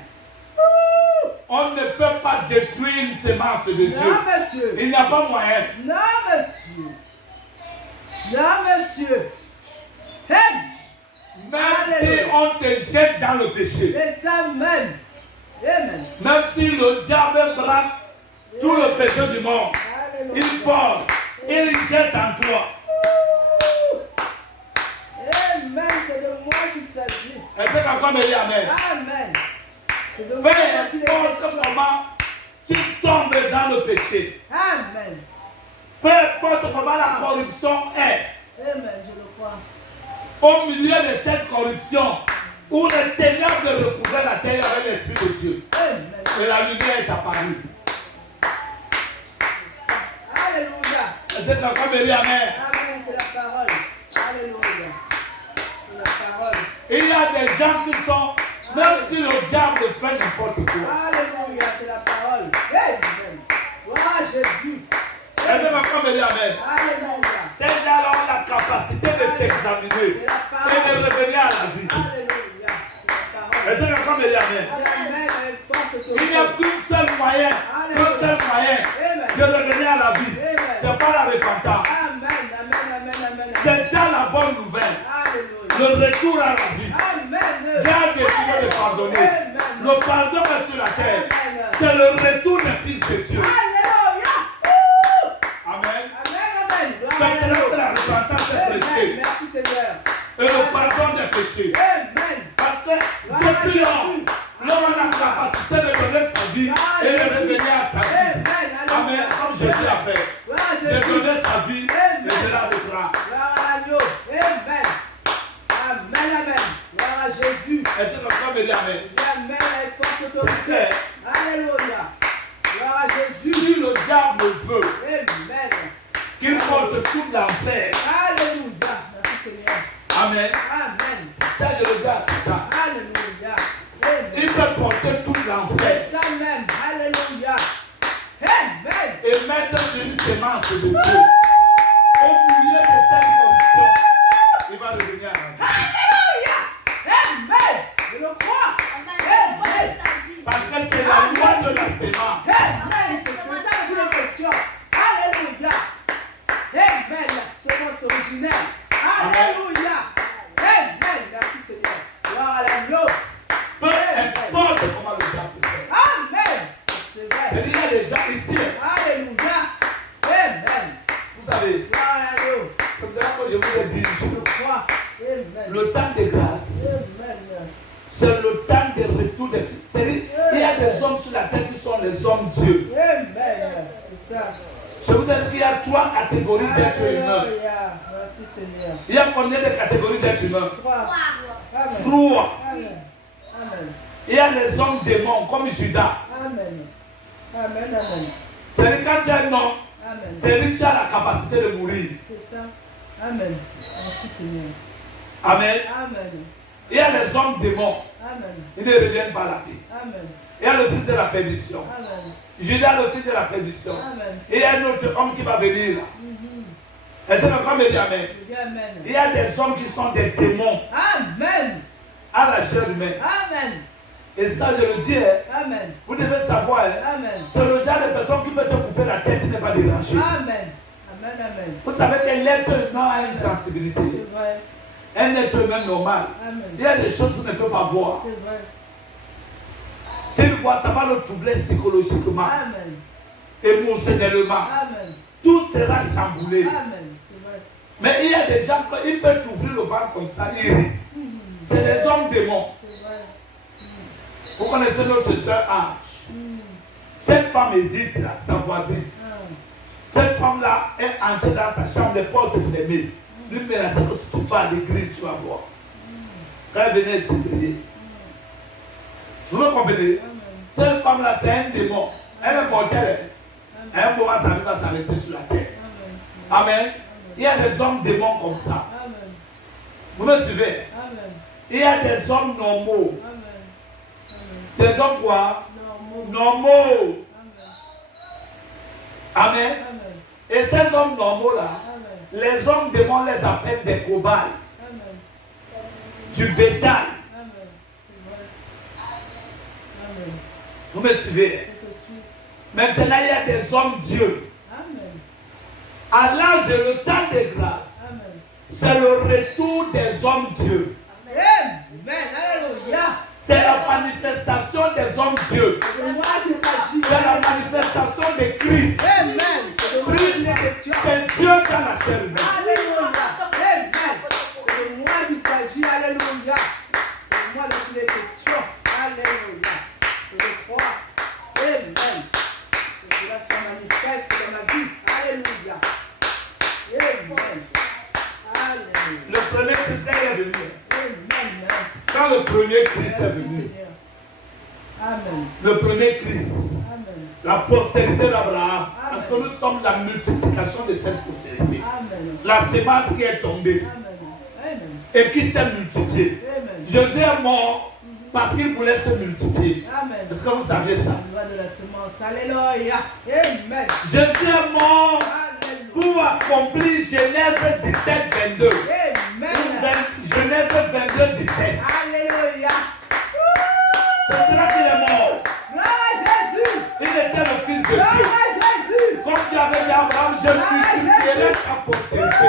On ne peut pas détruire une sémence de Dieu. Non, monsieur. Il n'y a pas moyen. Non, monsieur. Non, monsieur. Amen. Même si on te jette dans le péché, C'est ça même. Amen. même si le diable braque tout le péché du monde, Alléluia. il porte, il jette en toi. Amen. C'est de moi qu'il s'agit. Est-ce que quelqu'un me dit Amen? Amen. C'est de Peu moi qu'il est importe question. comment tu tombes dans le péché, Amen. peu importe comment la corruption est, Amen. Je le crois. au milieu de cette corruption, où le ténèbres recouvrait la terre avec l'Esprit de Dieu, Amen. et la lumière est apparue. Alléluia. Est-ce que quelqu'un me dit Amen? Amen. C'est la parole. Alléluia. C'est la parole. Il y a des gens qui sont, même si le diable fait n'importe quoi, Alléluia. C'est la parole. Amen. Gloire à Jésus. est-ce que quelqu'un me dit Amen? Alléluia. Ces gens-là ont la capacité de s'examiner et de revenir à la vie. Alléluia. C'est la Est-ce que quelqu'un me dit Amen? parole. Amen. Avec force et Il n'y a qu'un seul moyen de revenir à la vie. C'est pas la repentance. Amen. Amen. Amen. Amen. C'est ça la bonne nouvelle. Alléluia. Le retour à la vie. Amen. Dieu a décidé de pardonner. Amen. Le pardon est sur la terre. Amen. C'est le retour des fils de Dieu. Alléluia. Amen. Amen. Amen. Gloire C'est à là Dieu. que la repentance est Amen. prêchée. Merci Seigneur. Et le pardon des péchés. Amen. Parce que depuis lors, l'homme a la capacité de donner sa vie et de revenir à sa vie. Amen. Comme Jésus a fait. Gloire à De Jésus. donner sa vie et de la reprendre. Gloire à l'agneau. Amen. Amen. Amen. Gloire à Jésus. Est-ce que quelqu'un me dit Amen? Amen avec force autorité. Alléluia. Gloire à Jésus. Si le diable veut Amen. qu'il porte tout l'enfer, Alléluia. Merci Seigneur. Amen. Amen. Ça, je le dis à Satan. Alléluia. Amen. Il peut porter tout l'enfer C'est ça même. Alléluia. Amen. et mettre sur une sémence de Dieu. Au milieu de cette corruption, il va revenir à la vie. Alléluia. Amen. Je le crois. Amen. Parce que c'est la loi de la sémence. Amen. C'est pour ça que j'ai une question. Alléluia. Amen. La semence originelle. Alléluia. Amen. Merci Seigneur. Gloire à l'agneau. Peu importe comment le diable fait. Amen. C'est vrai. Il y a des gens ici, Alléluia. Amen. vous savez, Gloire à l'agneau. c'est pour ça que je vous le dis, Je le crois. Amen. le temps de grâce, Amen. c'est le temps de retour des filles. C'est-à-dire, il y a des hommes sur la terre qui sont les hommes Dieu. Amen. C'est ça. Je vous ai dit qu'il y a 3 catégories d'êtres humains. Alléluia. Merci Seigneur. Il y a combien de catégories d'êtres humains? 3. 3. Amen. Amen. Il y a les hommes démons comme Judas. Amen. Amen. Amen. C'est quand tu as un homme, Amen. c'est lui qui a la capacité de mourir. C'est ça. Amen. Merci Seigneur. Amen. Amen. Il y a les hommes démons. Amen. Ils ne reviennent pas à la vie. Amen. Il y a le fils de la perdition. Amen. Judas, le fils de la perdition. Amen. Et il y a un autre homme qui va venir là. Mhm. Est-ce que le me dit Amen? Je dis Amen. Il y a des hommes qui sont des démons Amen. à la chair humaine. Amen. Et ça, je le dis, hein, Amen. vous devez savoir, hein, Amen. c'est le genre de personne qui peut te couper la tête, qui n'est pas dérangé. Amen. Amen. Amen. Vous savez que l'être humain a une sensibilité. C'est vrai. Un être humain normal. Amen. Il y a des choses qu'il ne peut pas voir. C'est vrai. S'il voit, ça va le troubler psychologiquement, Amen. émotionnellement. Amen. Tout sera chamboulé. Amen. C'est vrai. Mais il y a des gens qui peuvent t'ouvrir le ventre comme ça, ils rient. C'est les hommes démons. C'est vrai. Vous connaissez notre soeur Ange. Cette femme Edith, là, sa voisine. Cette femme-là est entrée dans sa chambre, les portes fermées. Lui menaçait que si tu vas à l'église, tu vas voir. Quand elle venait, elle s'est priée. Vous me comprenez? Cette femme-là, c'est un démon. Elle est mortelle. À un moment, ça va s'arrêter sur la terre. Amen. Il y a des hommes démons comme ça. Amen. Vous me suivez? Amen. Il y a des hommes normaux. Amen. Des hommes quoi? Non, Normaux. Amen. Amen. Amen. Et ces hommes normaux-là, Amen. les hommes démons les appellent des cobayes, Amen. du bétail. Amen. C'est vrai. Amen. Vous me suivez? Je te suis. Maintenant, il y a des hommes Dieu. Amen. À l'âge de le temps de grâce, Amen. c'est le retour des hommes Dieu. Amen. Alléluia. C'est la manifestation des hommes Dieu. De moi il s'agit. C'est la manifestation de Christ. Amen. C'est de moi il est question. C'est Dieu dans la chair humaine. Alléluia. Amen. C'est de moi il s'agit. Alléluia. De moi dont il est question. Alléluia. Je crois. Amen. Que cela soit manifeste dans ma vie. Alléluia. Amen. Alléluia. Le premier chrétien est venu. Amen. Quand le premier Christ est Merci venu, Seigneur. Amen. le premier Christ, Amen. la postérité d'Abraham, parce que nous sommes la multiplication de cette postérité. Amen. La sémence qui est tombée Amen. Amen. et qui s'est multipliée. Amen. Jésus est mort parce qu'il voulait se multiplier. Amen. Est-ce que vous saviez ça? La loi de la semence. Alléluia. Amen. Jésus est mort Alléluia. pour accomplir Genèse 17, 22. Amen. Genèse 22, 17. Alléluia. C'est cela qu'il est mort. Gloire à Jésus. Il était le fils de Gloire Dieu. à Jésus. Comme Dieu avait dit à Abraham, je multiplierai ta postérité.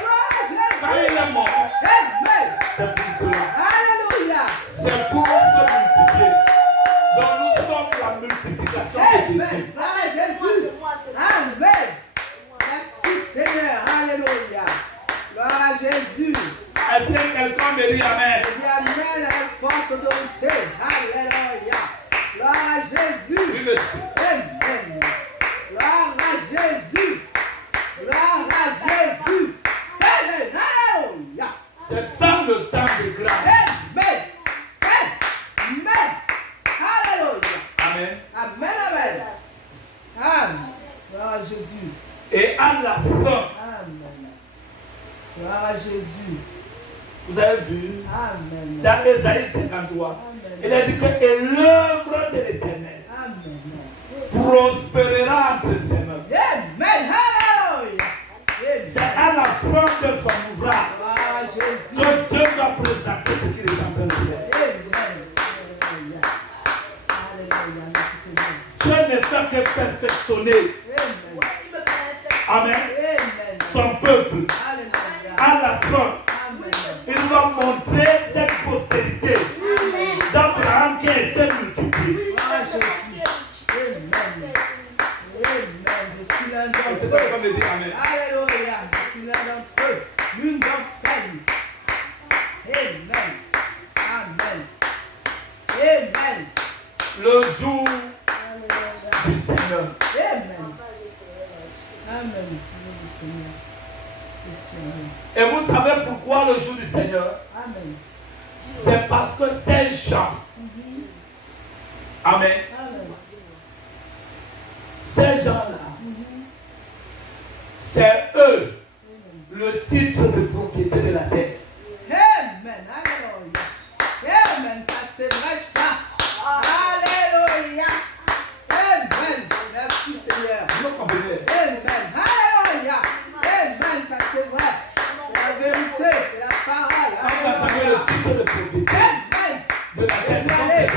Gloire à Quand Jésus. il est mort, Amen. c'est pour cela. Alléluia. C'est pour se multiplier. Donc nous sommes la multiplication de Amen. Jésus. Gloire à Jésus. Amen. Merci Seigneur. Alléluia. Gloire à Jésus. Est-ce que quelqu'un me dit Amen? Je dis Amen avec force d'autorité. Alléluia. Gloire à Jésus. Oui, monsieur. Amen. Gloire à Jésus. Gloire à Jésus. Amen. Alléluia. C'est ça le temps de grâce. Amen. Amen. Alléluia. Amen. Amen. Amen. Amen. Gloire à Jésus. Et à la fin, Amen. Gloire à Jésus. vous avez vu, Amen. dans Ésaïe 53, il a dit que et l'œuvre de l'Éternel Amen. prospérera entre ses mains. Amen. Alléluia. C'est à la fin de son ouvrage Gloire à Jésus. que Dieu va présenter ce qu'il est en train de faire. Amen. Alléluia. Alléluia. Merci Seigneur. Dieu ne fait que perfectionner, Amen. Amen, Amen. son peuple. Alléluia. À la fin, Amen. il va montrer cette postérité d'Abraham qui a été multipliée. Gloire à Jésus. Amen. Amen. Je suis l'un C'est d'entre pourquoi eux. on me dit Amen. Alléluia. Je suis l'un d'entre eux. L'une d'entre elles. Amen. Amen. Amen. Le jour Alléluia. du Seigneur. Amen. Amen. Nom du Seigneur. Je suis Amen. Et vous savez pourquoi le jour du Seigneur? Amen. c'est parce que ces gens, amen, ces gens-là, c'est eux le titre de propriété de la terre. Amen. Alléluia. Amen. Ça c'est vrai ça. Alléluia. Amen. Merci Seigneur. Vous comprenez? Amen. Alléluia. Amen. Ça c'est vrai. C'est la vérité. C'est la parole. Quand vous entendez le titre de propriété de la terre,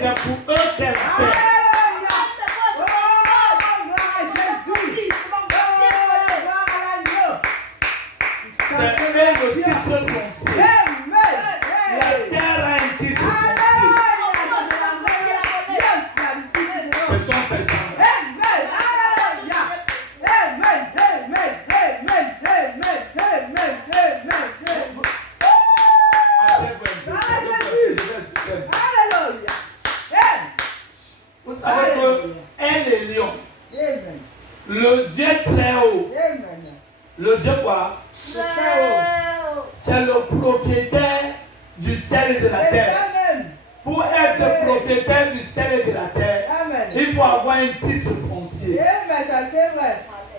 c'est pour eux qu'elle a fait. C'est eux le titre foncier. La terre a un titre foncier. Ce sont ces gens-là. Vous savez que elle est lion. Le Dieu très haut. Le Dieu quoi? C'est le propriétaire du ciel et de la terre. Pour être propriétaire du ciel et de la terre, il faut avoir un titre foncier.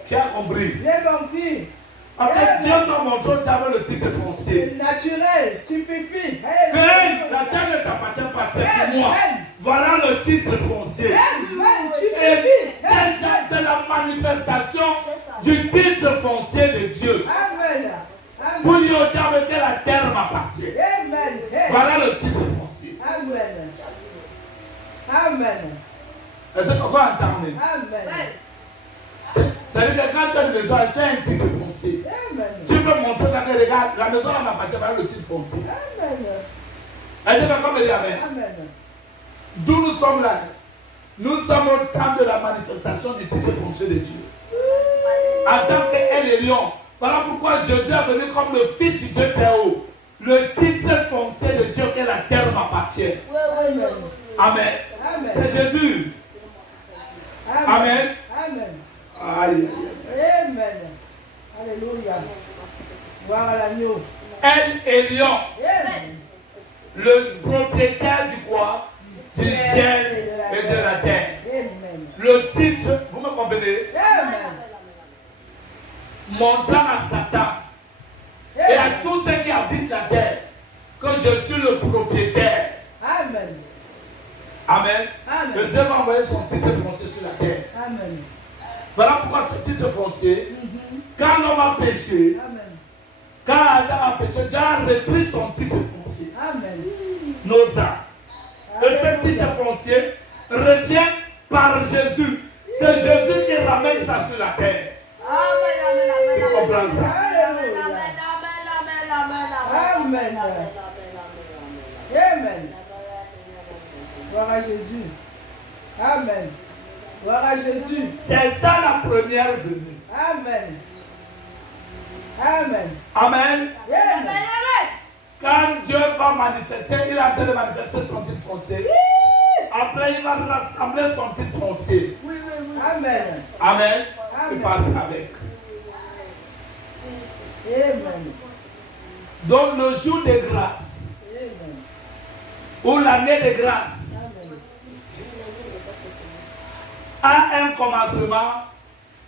Tu as compris? J'ai compris. En fait, Dieu t'a montré au diable le titre foncier. Naturel, typifie. Que la terre ne t'appartient pas, c'est pour moi. Voilà le titre foncier. Et c'est la manifestation du titre foncier de Dieu. Pour dire au diable que la terre m'appartient. Voilà le titre foncier. Amen. Amen. Est-ce que vous entendez? Amen. C'est-à-dire que quand tu as une maison, tu as un titre foncier. Tu peux montrer ça que regarde, la maison m'appartient, voilà le titre foncier. Est-ce que vous me dire amen? D'où nous sommes là? Nous sommes au temps de la manifestation du titre foncier de Dieu. En tant qu'elle est lion. Voilà pourquoi Jésus est venu comme le fils du Dieu très haut. Le titre foncier de Dieu que la terre m'appartient. Amen. C'est Jésus. Amen. Amen. Amen. Alléluia. Gloire à l'agneau. Elle est lion. Amen. Le propriétaire du quoi? Du ciel et de la terre. Amen. Le titre, vous me comprenez? Amen. Montrant à Satan et à tous ceux qui habitent la terre que je suis le propriétaire. Amen. Amen. Amen. Le Dieu va envoyer son titre foncier sur la terre. Amen. Voilà pourquoi ce titre foncier, quand l'homme a péché, Amen. quand Adam a péché, Dieu a repris son titre foncier. Amen. Nos âmes. Et ce titre foncier revient par Jésus. C'est Jésus qui ramène ça sur la terre. Tu comprends ça? Amen. Amen. Gloire à Jésus. Amen. Gloire à Jésus. C'est ça la première venue. Amen. Amen. Amen. Amen. Quand Dieu va manifester, il est en train de manifester son titre foncier. Après, il va rassembler son titre foncier. Amen. Amen. Il Amen. part avec. Amen. Donc, le jour de grâce, Amen. ou l'année de grâce, a un commencement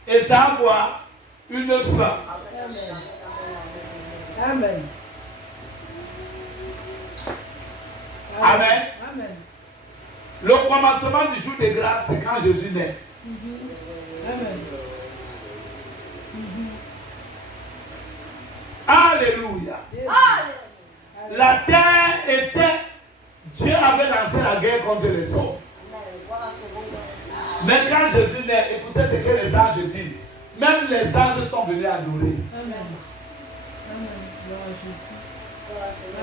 et ça a quoi? Une fin. Amen. Amen. Amen. Amen. Le commencement du jour de grâce, c'est quand Jésus naît. Amen. Alléluia. La terre était, Dieu avait lancé la guerre contre les hommes. Mais quand Jésus naît, écoutez ce que les anges disent. Même les anges sont venus adorer. Amen. Amen. Gloire à Jésus.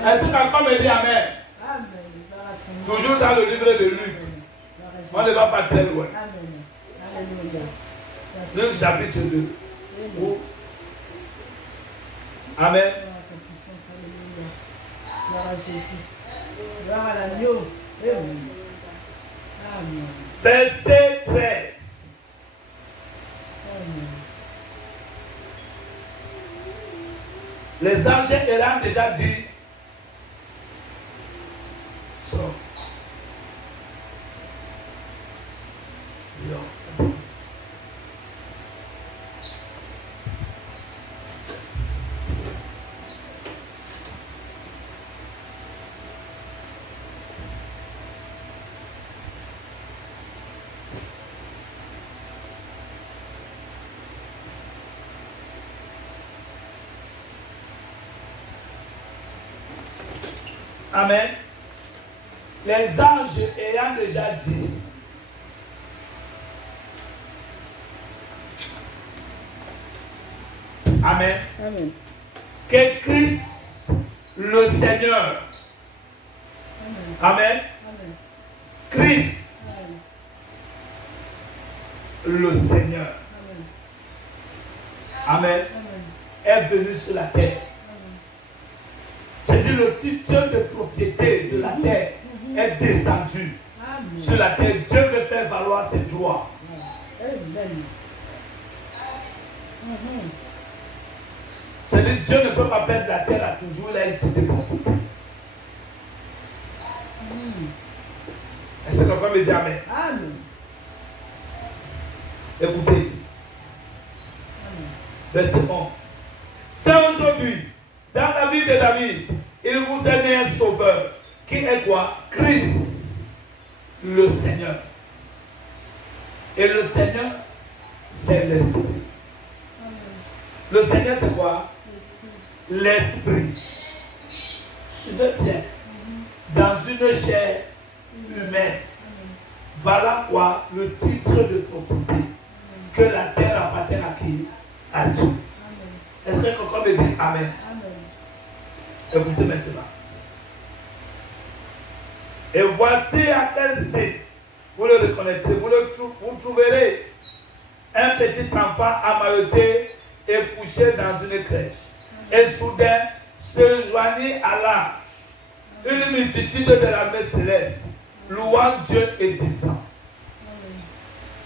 Est-ce que quelqu'un me dit Amen? Amen. Gloire à Seigneur. Toujours dans le livre de Luc. Gloire à Jésus. On ne va pas très loin. Amen. Alléluia. Luc chapitre 2. Amen. Oh. Amen. Gloire à sa puissance. Alléluia. Gloire à Jésus. Gloire à l'agneau. Amen. Amen. Verset 13. Amen. Les anges ayant déjà dit, sors. Amen. Les anges ayant déjà dit, Amen. Amen. Que Christ, le Seigneur, Amen. Amen. Amen. Christ, le Seigneur, Amen. Amen, est venu sur la terre. C'est-à-dire le titre de propriété de la terre est descendu Amen. sur la terre. Dieu veut faire valoir ses droits. Amen. C'est-à-dire Dieu ne peut pas perdre la terre à toujours, il a une titre de propriété. Est-ce que quelqu'un me dit Amen? Amen. Écoutez, verset 11. C'est aujourd'hui, dans la vie de David, il vous a né un sauveur, qui est quoi? Christ, le Seigneur. Et le Seigneur, c'est l'Esprit. Le Seigneur, c'est quoi? L'Esprit. Suivez bien. Dans une chair humaine. Voilà quoi le titre de propriété. Que la terre appartient à qui? À Dieu. Est-ce que quelqu'un me dit Amen? Écoutez maintenant. Et voici à quel signe vous le reconnaîtrez. Vous trouverez un petit enfant amalloté et couché dans une crèche. Et soudain se joignit à l'âme une multitude de l'armée céleste, louant Dieu et disant.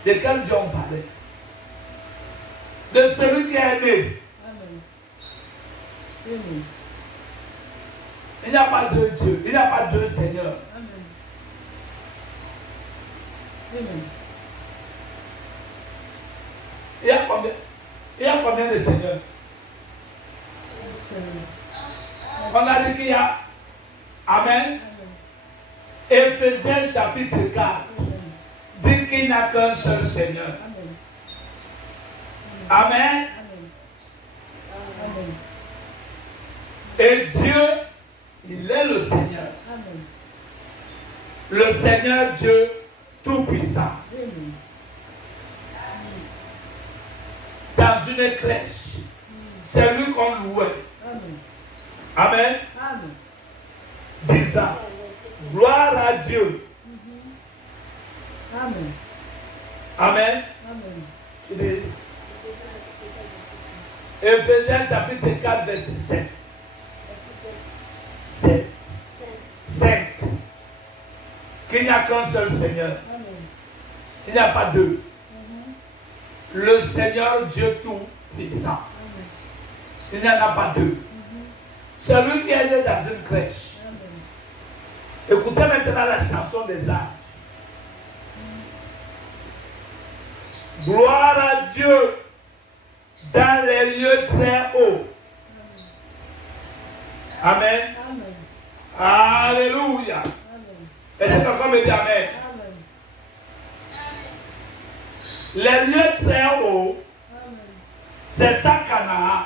De quel Dieu on parlait? De celui qui est né. Il n'y a pas deux dieux, il n'y a pas deux seigneurs. Il y a combien de seigneurs? On a dit qu'il y a. Amen. Éphésiens chapitre 4 dit qu'il n'y a qu'un seul Seigneur. Amen. Et Dieu, il est le Seigneur. Le Seigneur Dieu Tout-Puissant. Dans une crèche. C'est lui qu'on louait. Amen. Disant, gloire à Dieu. Amen. Amen. Amen. Éphésiens chapitre 4, verset 7. 5. Qu'il n'y a qu'un seul Seigneur. Il n'y a pas deux. Le Seigneur Dieu Tout-Puissant. Il n'y en a pas deux. Celui qui est né dans une crèche. Écoutez maintenant la chanson des âmes. Gloire à Dieu dans les lieux très hauts. Amen. Alléluia. Est-ce que quelqu'un me dit Amen? Les lieux très hauts, c'est ça Canaan.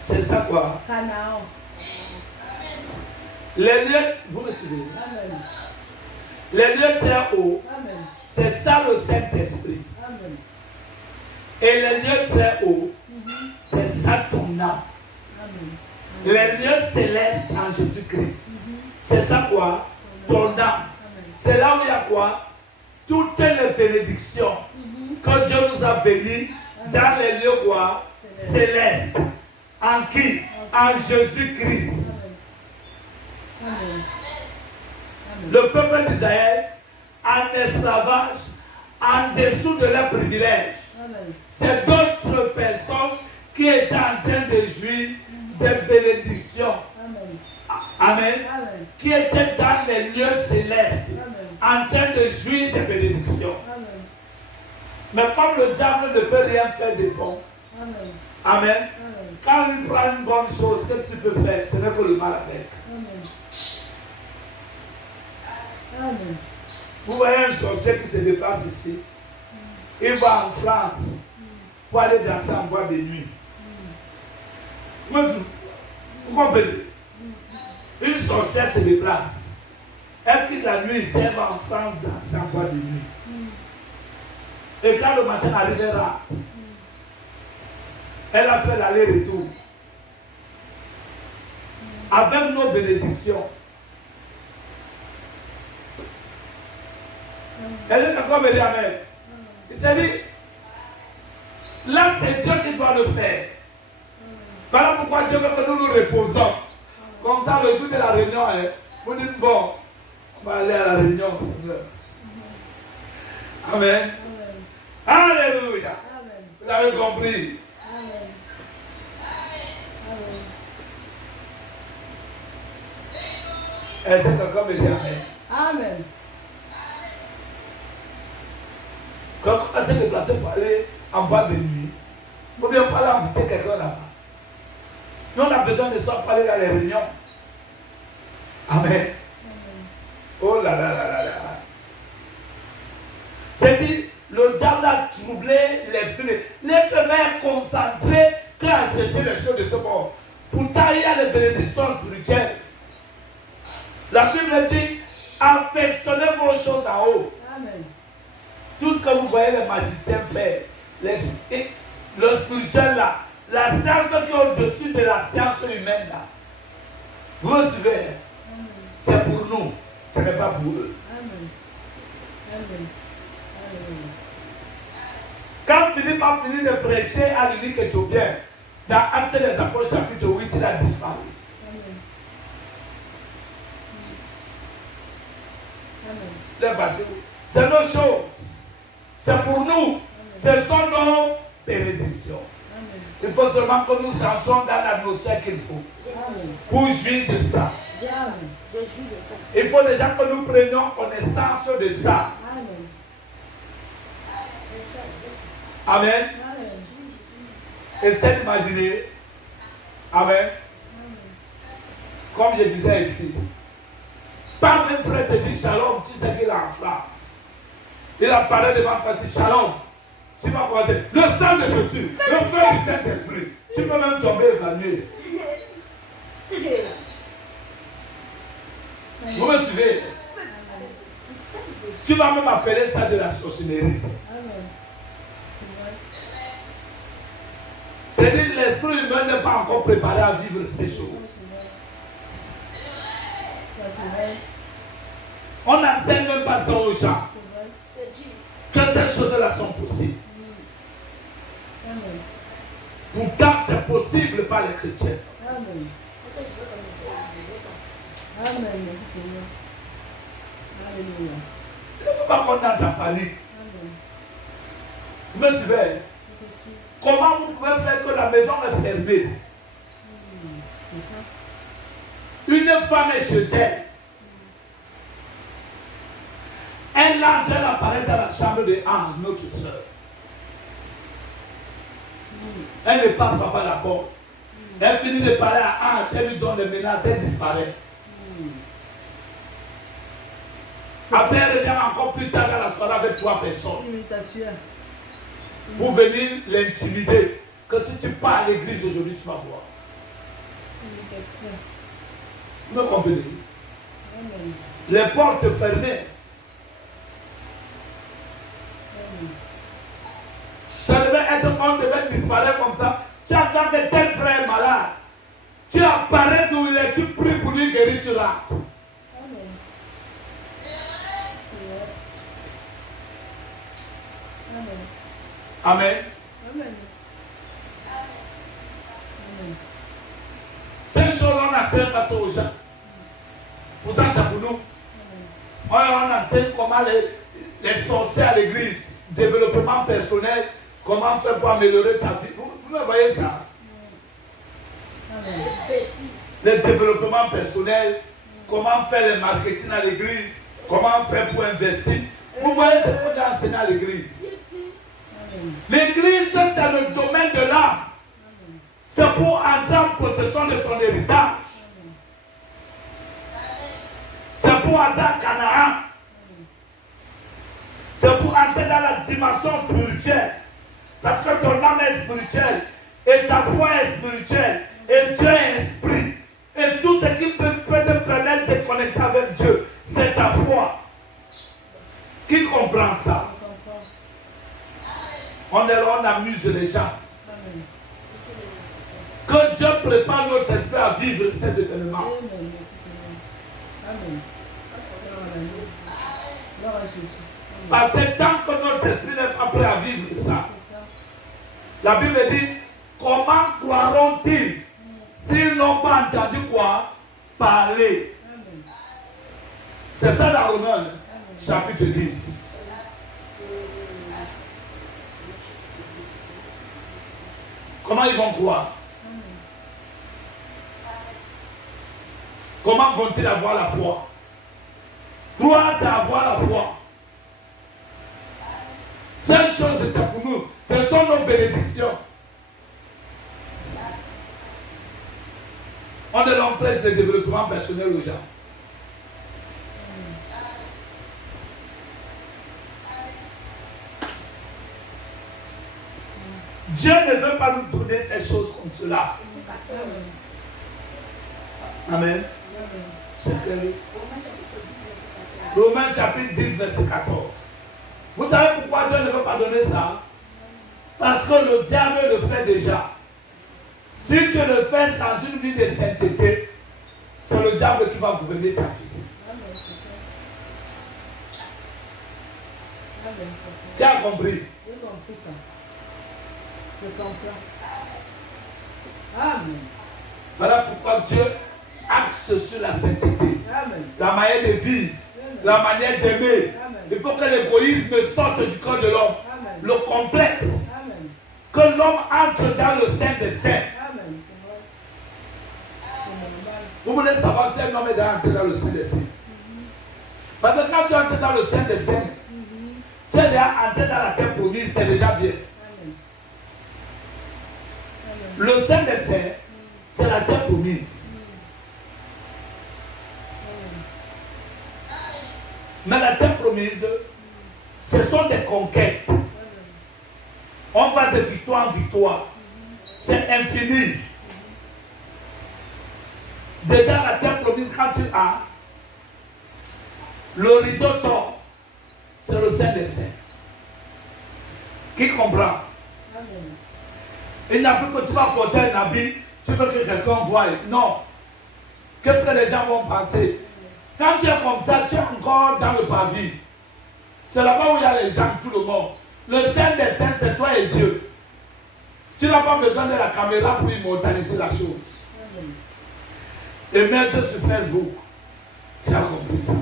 C'est ça quoi? Canaan. Les lieux, vous me suivez? Amen. Les lieux très hauts, Amen. c'est ça le Saint-Esprit. Amen. Et les lieux très hauts, c'est ça ton âme. Amen. Les lieux célestes en Jésus-Christ, c'est ça quoi? Ton âme. C'est là où il y a quoi? Toutes les bénédictions que Dieu nous a bénies dans les lieux quoi? Célestes. En qui? En Jésus-Christ. Amen. Le peuple d'Israël en esclavage, en dessous de leurs privilèges. C'est d'autres personnes qui étaient en train de jouir des bénédictions. Amen. Qui étaient dans les lieux célestes, en train de jouir des bénédictions. Mais comme le diable ne peut rien faire de bon, Amen. Quand il prend une bonne chose, qu'est-ce qu'il peut faire? Ce n'est que le mal avec. Vous voyez un sorcier qui se déplace ici. Il va en France pour aller danser en boîte de nuit. Vous comprenez? Une sorcière se déplace. Elle quitte la nuit ici, elle va en France danser en boîte de nuit. Et quand le matin arrivera, elle a fait l'aller-retour. Avec nos bénédictions. Elle est d'accord, me dit Amen. Il s'est dit, là c'est Dieu qui doit le faire. Voilà pourquoi Dieu veut que nous nous reposons. Comme ça, le jour de la réunion, vous dites, bon, on va aller à la réunion, Seigneur. Amen. Alléluia. Vous avez compris. Est-ce que quelqu'un me dit Amen? Amen. Quand on s'est déplacé pour aller en boîte de nuit, ou bien pour aller inviter quelqu'un là-bas. Nous, on a besoin de soi pour aller dans les réunions. Amen. Oh là là là là là. C'est-à-dire, le diable a troublé l'esprit. L'être humain est concentré qu'à chercher les choses de ce monde. Pourtant, il y a les bénédictions spirituelles. La Bible dit, affectionnez vos choses en haut. Amen. Tout ce que vous voyez les magiciens faire, le spirituel là, la science qui est au-dessus de la science humaine là, vous me suivez? C'est pour nous, ce n'est pas pour eux. Amen. Amen. Amen. Quand Philippe a fini de prêcher à l'unique Éthiopien, dans Actes des Apôtres chapitre 8, il a disparu. Les bâtiments, c'est nos choses. C'est pour nous. Ce sont nos bénédictions. Il faut seulement que nous entrons dans l'atmosphère qu'il faut pour jouir de ça. Il faut déjà que nous prenions connaissance de ça. Amen. Essayez d'imaginer. Amen. Comme je disais ici. Pas même frère te dit shalom, tu sais qu'il est en France. Il apparaît devant toi et dit shalom. Tu vas commenter. Le sang de Jésus, le feu du Saint-Esprit. Tu peux même tomber évanoui. Vous me suivez? Tu vas même appeler ça de la sorcellerie. C'est-à-dire que l'esprit humain n'est pas encore préparé à vivre ces choses. On n'enseigne même pas ça aux gens. Que ces choses-là sont possibles. Pourtant, c'est possible par les chrétiens. Amen. Amen. Alléluia. Il ne faut pas qu'on entre en panique. Vous me suivez? Comment vous pouvez faire que la maison est fermée? Une femme est chez elle. Elle entre, elle apparaît dans la chambre de Anne, notre soeur. Elle ne passe pas par la porte. Elle finit de parler à Ange, elle lui donne des menaces, elle disparaît. Après, elle revient encore plus tard dans la soirée avec 3 personnes. Pour venir l'intimider. Que si tu pars à l'église aujourd'hui, tu vas voir. Vous me comprenez? Les portes fermées. Ça devait être, on devait disparaître comme ça. Tu entends que tel frère est malade. Tu apparais d'où il est, tu pries pour lui guérir, tu rentres. Amen. Amen. Ces choses-là, on n'enseigne pas ça aux gens. Pourtant, c'est pour nous. On enseigne comment les sorciers à l'église, développement personnel, Comment faire pour améliorer ta vie? Vous me voyez ça? Le développement personnel, comment faire le marketing à l'église, comment faire pour investir. Vous voyez ce qu'on a enseigné à l'église. L'église, c'est le domaine de l'âme. C'est pour entrer en possession de ton héritage. C'est pour entrer à Canaan. C'est pour entrer dans la dimension spirituelle. Parce que ton âme est spirituelle. Et ta foi est spirituelle. Et Dieu est esprit. Et tout ce qui peut te permettre de connecter avec Dieu, c'est ta foi. Qui comprend ça? On amuse les gens. Que Dieu prépare notre esprit à vivre ces événements. Parce que tant que notre esprit n'est pas prêt à vivre ça, la Bible dit, comment croiront-ils s'ils n'ont pas entendu quoi? Parler. C'est ça dans Romains, chapitre 10. Comment ils vont croire? Comment vont-ils avoir la foi? Croire, c'est avoir la foi. Ces choses, c'est pour nous. Ce sont nos bénédictions. On prêche le développement personnel aux gens. Dieu ne veut pas nous donner ces choses comme cela. Amen. Romains chapitre 10, verset 14. Vous savez pourquoi Dieu ne veut pas donner ça? Parce que le diable le fait déjà. Si tu le fais sans une vie de sainteté, c'est le diable qui va gouverner ta vie. Tu as compris? J'ai compris ça. Je comprends. Amen. Voilà pourquoi Dieu axe sur la sainteté. Amen. La manière de vivre, la manière d'aimer. Il faut que l'égoïsme sorte du corps de l'homme. Le complexe. Amen. Que l'homme entre dans le sein des saints. Amen. Vous voulez savoir si un homme est entré dans le sein des saints? Parce que quand tu entres dans le sein des saints, tu es déjà entré dans la terre promise, c'est déjà bien. Le sein des saints, c'est la terre promise. Mais la terre promise, ce sont des conquêtes. On va de victoire en victoire. C'est infini. Déjà la terre promise, quand tu as le rideau tord, c'est le sein des saints. Qui comprend? Il n'y a plus que tu vas porter un habit, tu veux que quelqu'un voie. Non. Qu'est-ce que les gens vont penser? Quand tu es comme ça, tu es encore dans le pavis. C'est là-bas où il y a les gens, tout le monde. Le sein des saints, c'est toi et Dieu. Tu n'as pas besoin de la caméra pour immortaliser la chose. Et mettre sur Facebook. J'ai compris ça.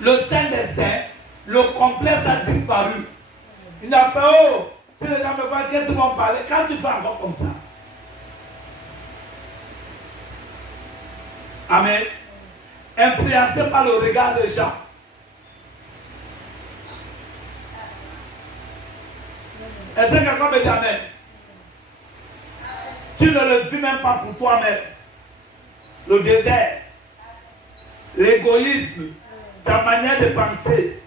Le sein des saints, le complexe a disparu. Il n'a pas, oh, si les gens me voient, qu'est-ce qu'ils vont parler? Quand tu fais encore comme ça. Amen. Influencé par le regard des gens. Est-ce que quelqu'un me dit amen? Tu ne le vis même pas pour toi-même. Le désert, l'égoïsme, ta manière de penser.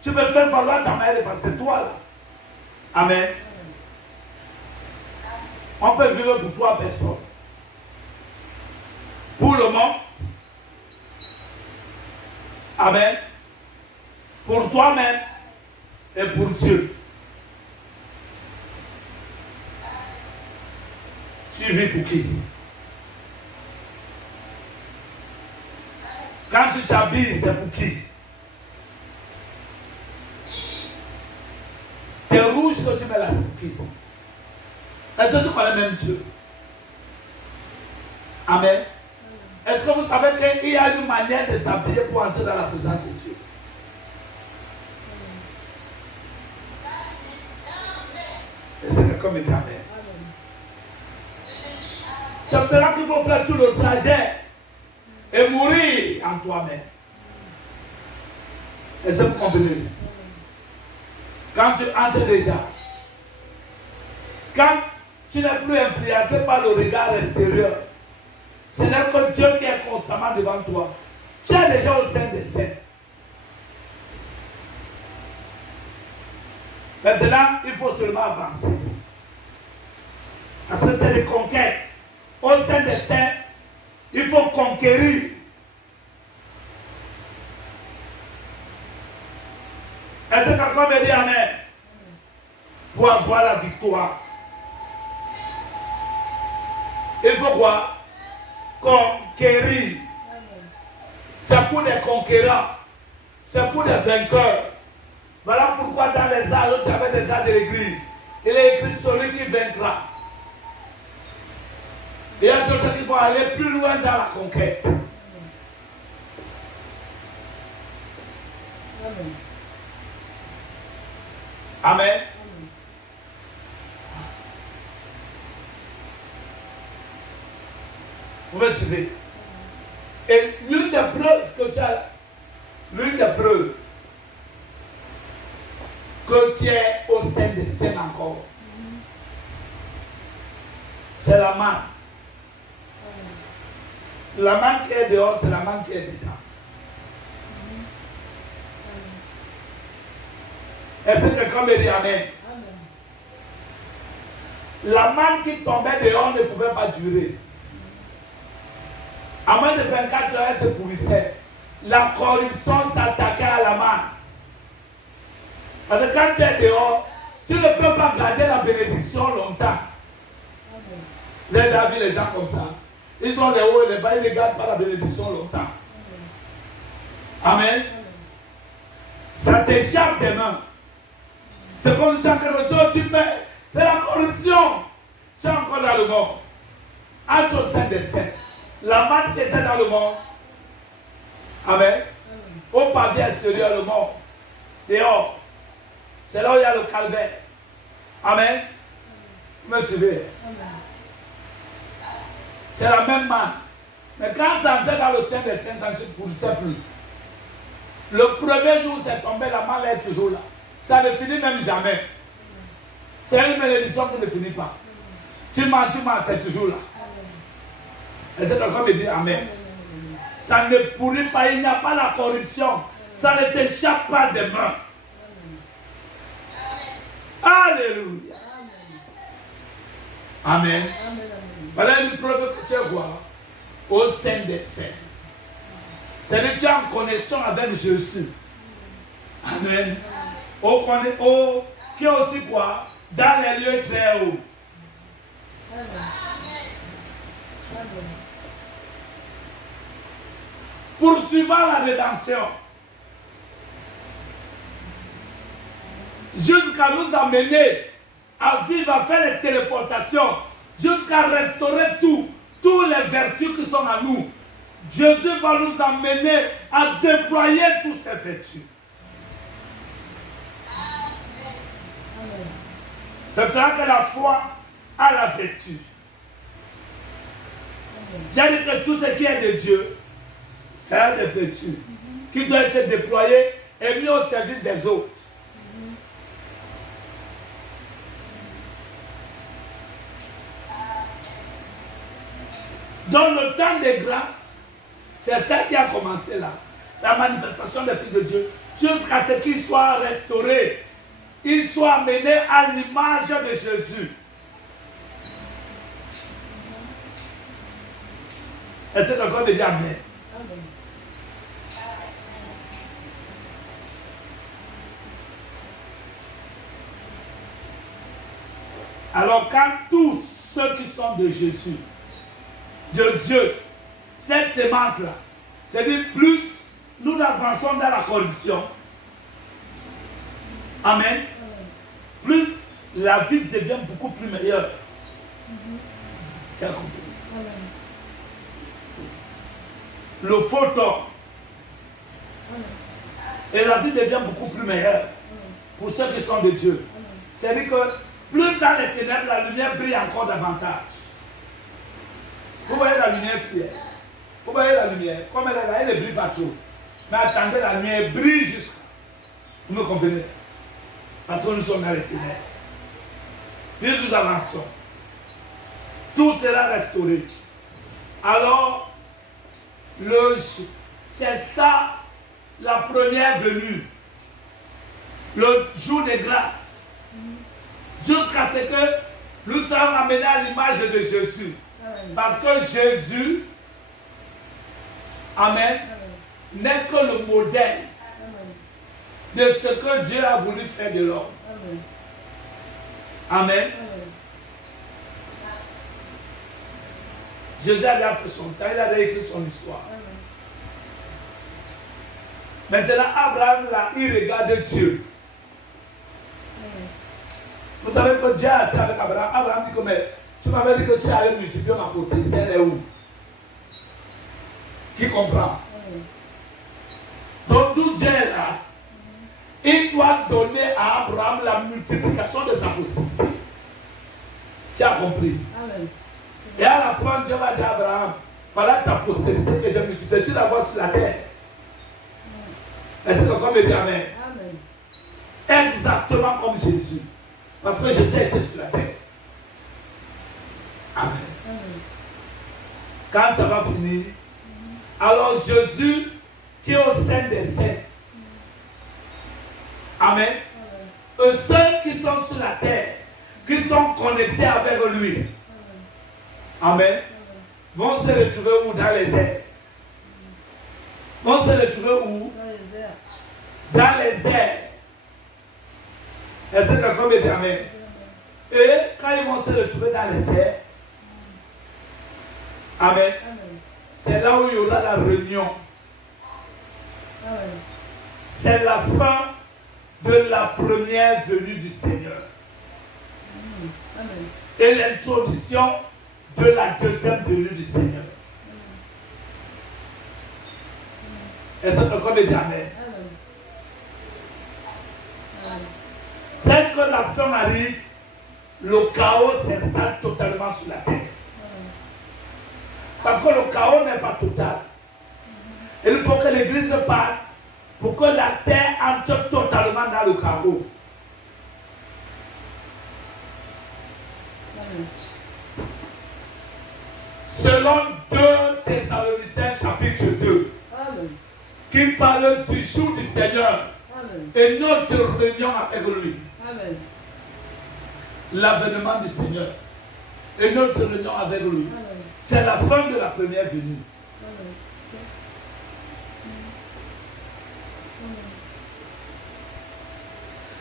Tu veux faire valoir ta manière de penser, toi là. Amen. On peut vivre pour trois personnes. Pour le monde. Amen. Pour toi-même et pour Dieu. Tu vis pour qui? Quand tu t'habilles, c'est pour qui? T'es rouge que tu mets là, c'est pour qui? Est-ce que tu connais même Dieu? Amen. Est-ce que vous savez qu'il y a une manière de s'habiller pour entrer dans la présence de Dieu? quelqu'un me dit Amen. C'est pour cela qu'il faut faire tout le trajet et mourir en toi-même. Et c'est pour comprenez. Quand tu entres déjà, quand tu n'es plus influencé par le regard extérieur, ce n'est que Dieu qui est constamment devant toi. Tu es déjà au sein des saints. Maintenant, il faut seulement avancer. Parce que c'est des conquêtes. Au sein des saints, il faut conquérir. Est-ce que quelqu'un me dit Amen? Pour avoir la victoire. Il faut quoi? Conquérir. C'est pour les conquérants. C'est pour les vainqueurs. Voilà pourquoi dans les arts, tu avais des arts de l'église. Il est écrit celui qui vaincra. Il y a d'autres qui vont aller plus loin dans la conquête. Amen. Amen. Vous me suivez? Et l'une des preuves que tu as, l'une des preuves que tu es au sein des saints encore, c'est la main. La main qui est dehors, c'est la main qui est dedans. Est-ce que quelqu'un me dit Amen? La main qui tombait dehors ne pouvait pas durer. À moins de 24 heures, elle se pourrissait. La corruption s'attaquait à la main. Parce que quand tu es dehors, tu ne peux pas garder la bénédiction longtemps. Vous avez déjà vu les gens comme ça? Ils ont les hauts et les bas, ils ne gardent pas la bénédiction longtemps. Amen. Ça t'échappe des mains. C'est comme si tu as quelque chose, tu perds. C'est la corruption. Tu es encore dans le monde. Entre au sein des saints. La main qui était dans le monde. Amen. Au pavé extérieur, le monde. Dehors. C'est là où il y a le calvaire. Amen. Vous me suivez? C'est la même main. Mais quand ça entrait dans le sein des saints, ça ne se pourrissait plus. Le premier jour où c'est tombé, la main est toujours là. Ça ne finit même jamais. C'est une bénédiction qui ne finit pas. Tu mens, c'est toujours là. Et c'est encore me dire Amen. Ça ne pourrit pas, il n'y a pas la corruption. Ça ne t'échappe pas des mains. Alléluia. Amen. Voilà une preuve que tu es quoi? Au sein des saints. C'est-à-dire que tu es en connexion avec Jésus. Amen. Qui est aussi quoi? Dans les lieux très hauts. Poursuivant la rédemption. Jusqu'à nous amener à vivre, à faire les téléportations. Jusqu'à restaurer toutes les vertus qui sont en nous. Jésus va nous amener à déployer toutes ces vertus. C'est pour ça que la foi a la vertu. J'ai dit que tout ce qui est de Dieu, c'est des vertus qui doivent être déployées et mis au service des autres. Dans le temps de grâce, c'est ça qui a commencé là. La manifestation des fils de Dieu. Jusqu'à ce qu'ils soient restaurés. Ils soient amenés à l'image de Jésus. Est-ce que quelqu'un me dit Amen? Alors quand tous ceux qui sont de Jésus, de Dieu, cette sémence-là, c'est-à-dire plus nous avançons dans la corruption, amen, plus la vie devient beaucoup plus meilleure. Tu as compris? Le photon. Et la vie devient beaucoup plus meilleure pour ceux qui sont de Dieu. C'est-à-dire que plus dans les ténèbres, la lumière brille encore davantage. Vous voyez la lumière ici. Vous voyez la lumière. Comme elle est là, elle ne brille pas trop. Mais attendez, la lumière brille jusqu'à. Vous me comprenez? Parce que nous sommes dans les ténèbres. Puis nous avançons. Tout sera restauré. Alors, c'est ça la première venue. Le jour de grâce. Jusqu'à ce que nous soyons amenés à l'image de Jésus. Parce que Jésus, Amen, n'est que le modèle de ce que Dieu a voulu faire de l'homme. Amen. Jésus a déjà fait son temps, il a déjà écrit son histoire. Maintenant, Abraham, là, il regarde Dieu. Vous savez que Dieu a assis avec Abraham. Abraham dit que mais, tu m'avais dit que tu allais multiplier ma postérité, elle est où? Qui comprend? Donc, tout Dieu est là. Il doit donner à Abraham la multiplication de sa postérité. Tu as compris? Amen. Et à la fin, Dieu va dire à Abraham, voilà ta postérité que j'ai multipliée, tu la vois sur la terre. Est-ce que quelqu'un me dit Amen? Amen. Exactement comme Jésus. Parce que Jésus était sur la terre. Amen. Amen. Quand ça va finir, alors Jésus qui est au sein des saints. Amen. Eux ceux qui sont sur la terre, qui sont connectés avec lui. Amen. Vont se retrouver où? Dans les airs. Vont se retrouver où? Dans les airs. Est-ce que quelqu'un me dit Amen? Et quand ils vont se retrouver dans les airs, Amen, c'est là où il y aura la réunion. C'est la fin de la première venue du Seigneur. Et l'introduction de la deuxième venue du Seigneur. Est-ce que quelqu'un me dit Amen? Dès que la fin arrive, le chaos s'installe totalement sur la terre. Parce que le chaos n'est pas total. Il faut que l'Église parle pour que la terre entre totalement dans le chaos. Selon 2 Thessaloniciens chapitre 2, qui parle du jour du Seigneur et notre réunion avec lui. L'avènement du Seigneur et notre réunion avec lui. C'est la fin de la première venue.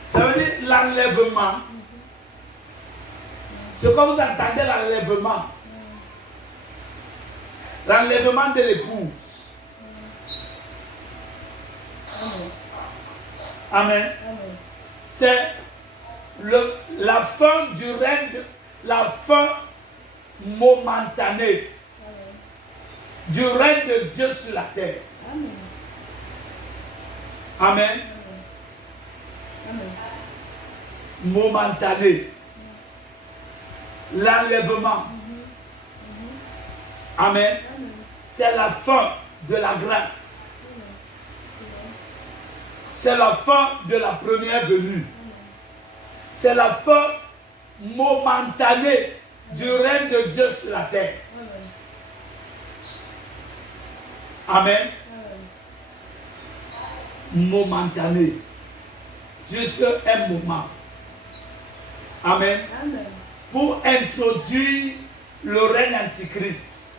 Ça veut dire l'enlèvement. C'est quand vous entendez l'enlèvement. L'enlèvement de l'épouse. Amen. C'est la fin du règne, la fin momentanée du règne de Dieu sur la terre. Amen. Momentané. L'enlèvement. Amen. C'est la fin de la grâce. C'est la fin de la première venue. C'est la fin momentanée du règne de Dieu sur la terre. Amen. Momentané. Juste un moment. Amen. Pour introduire le règne antichrist.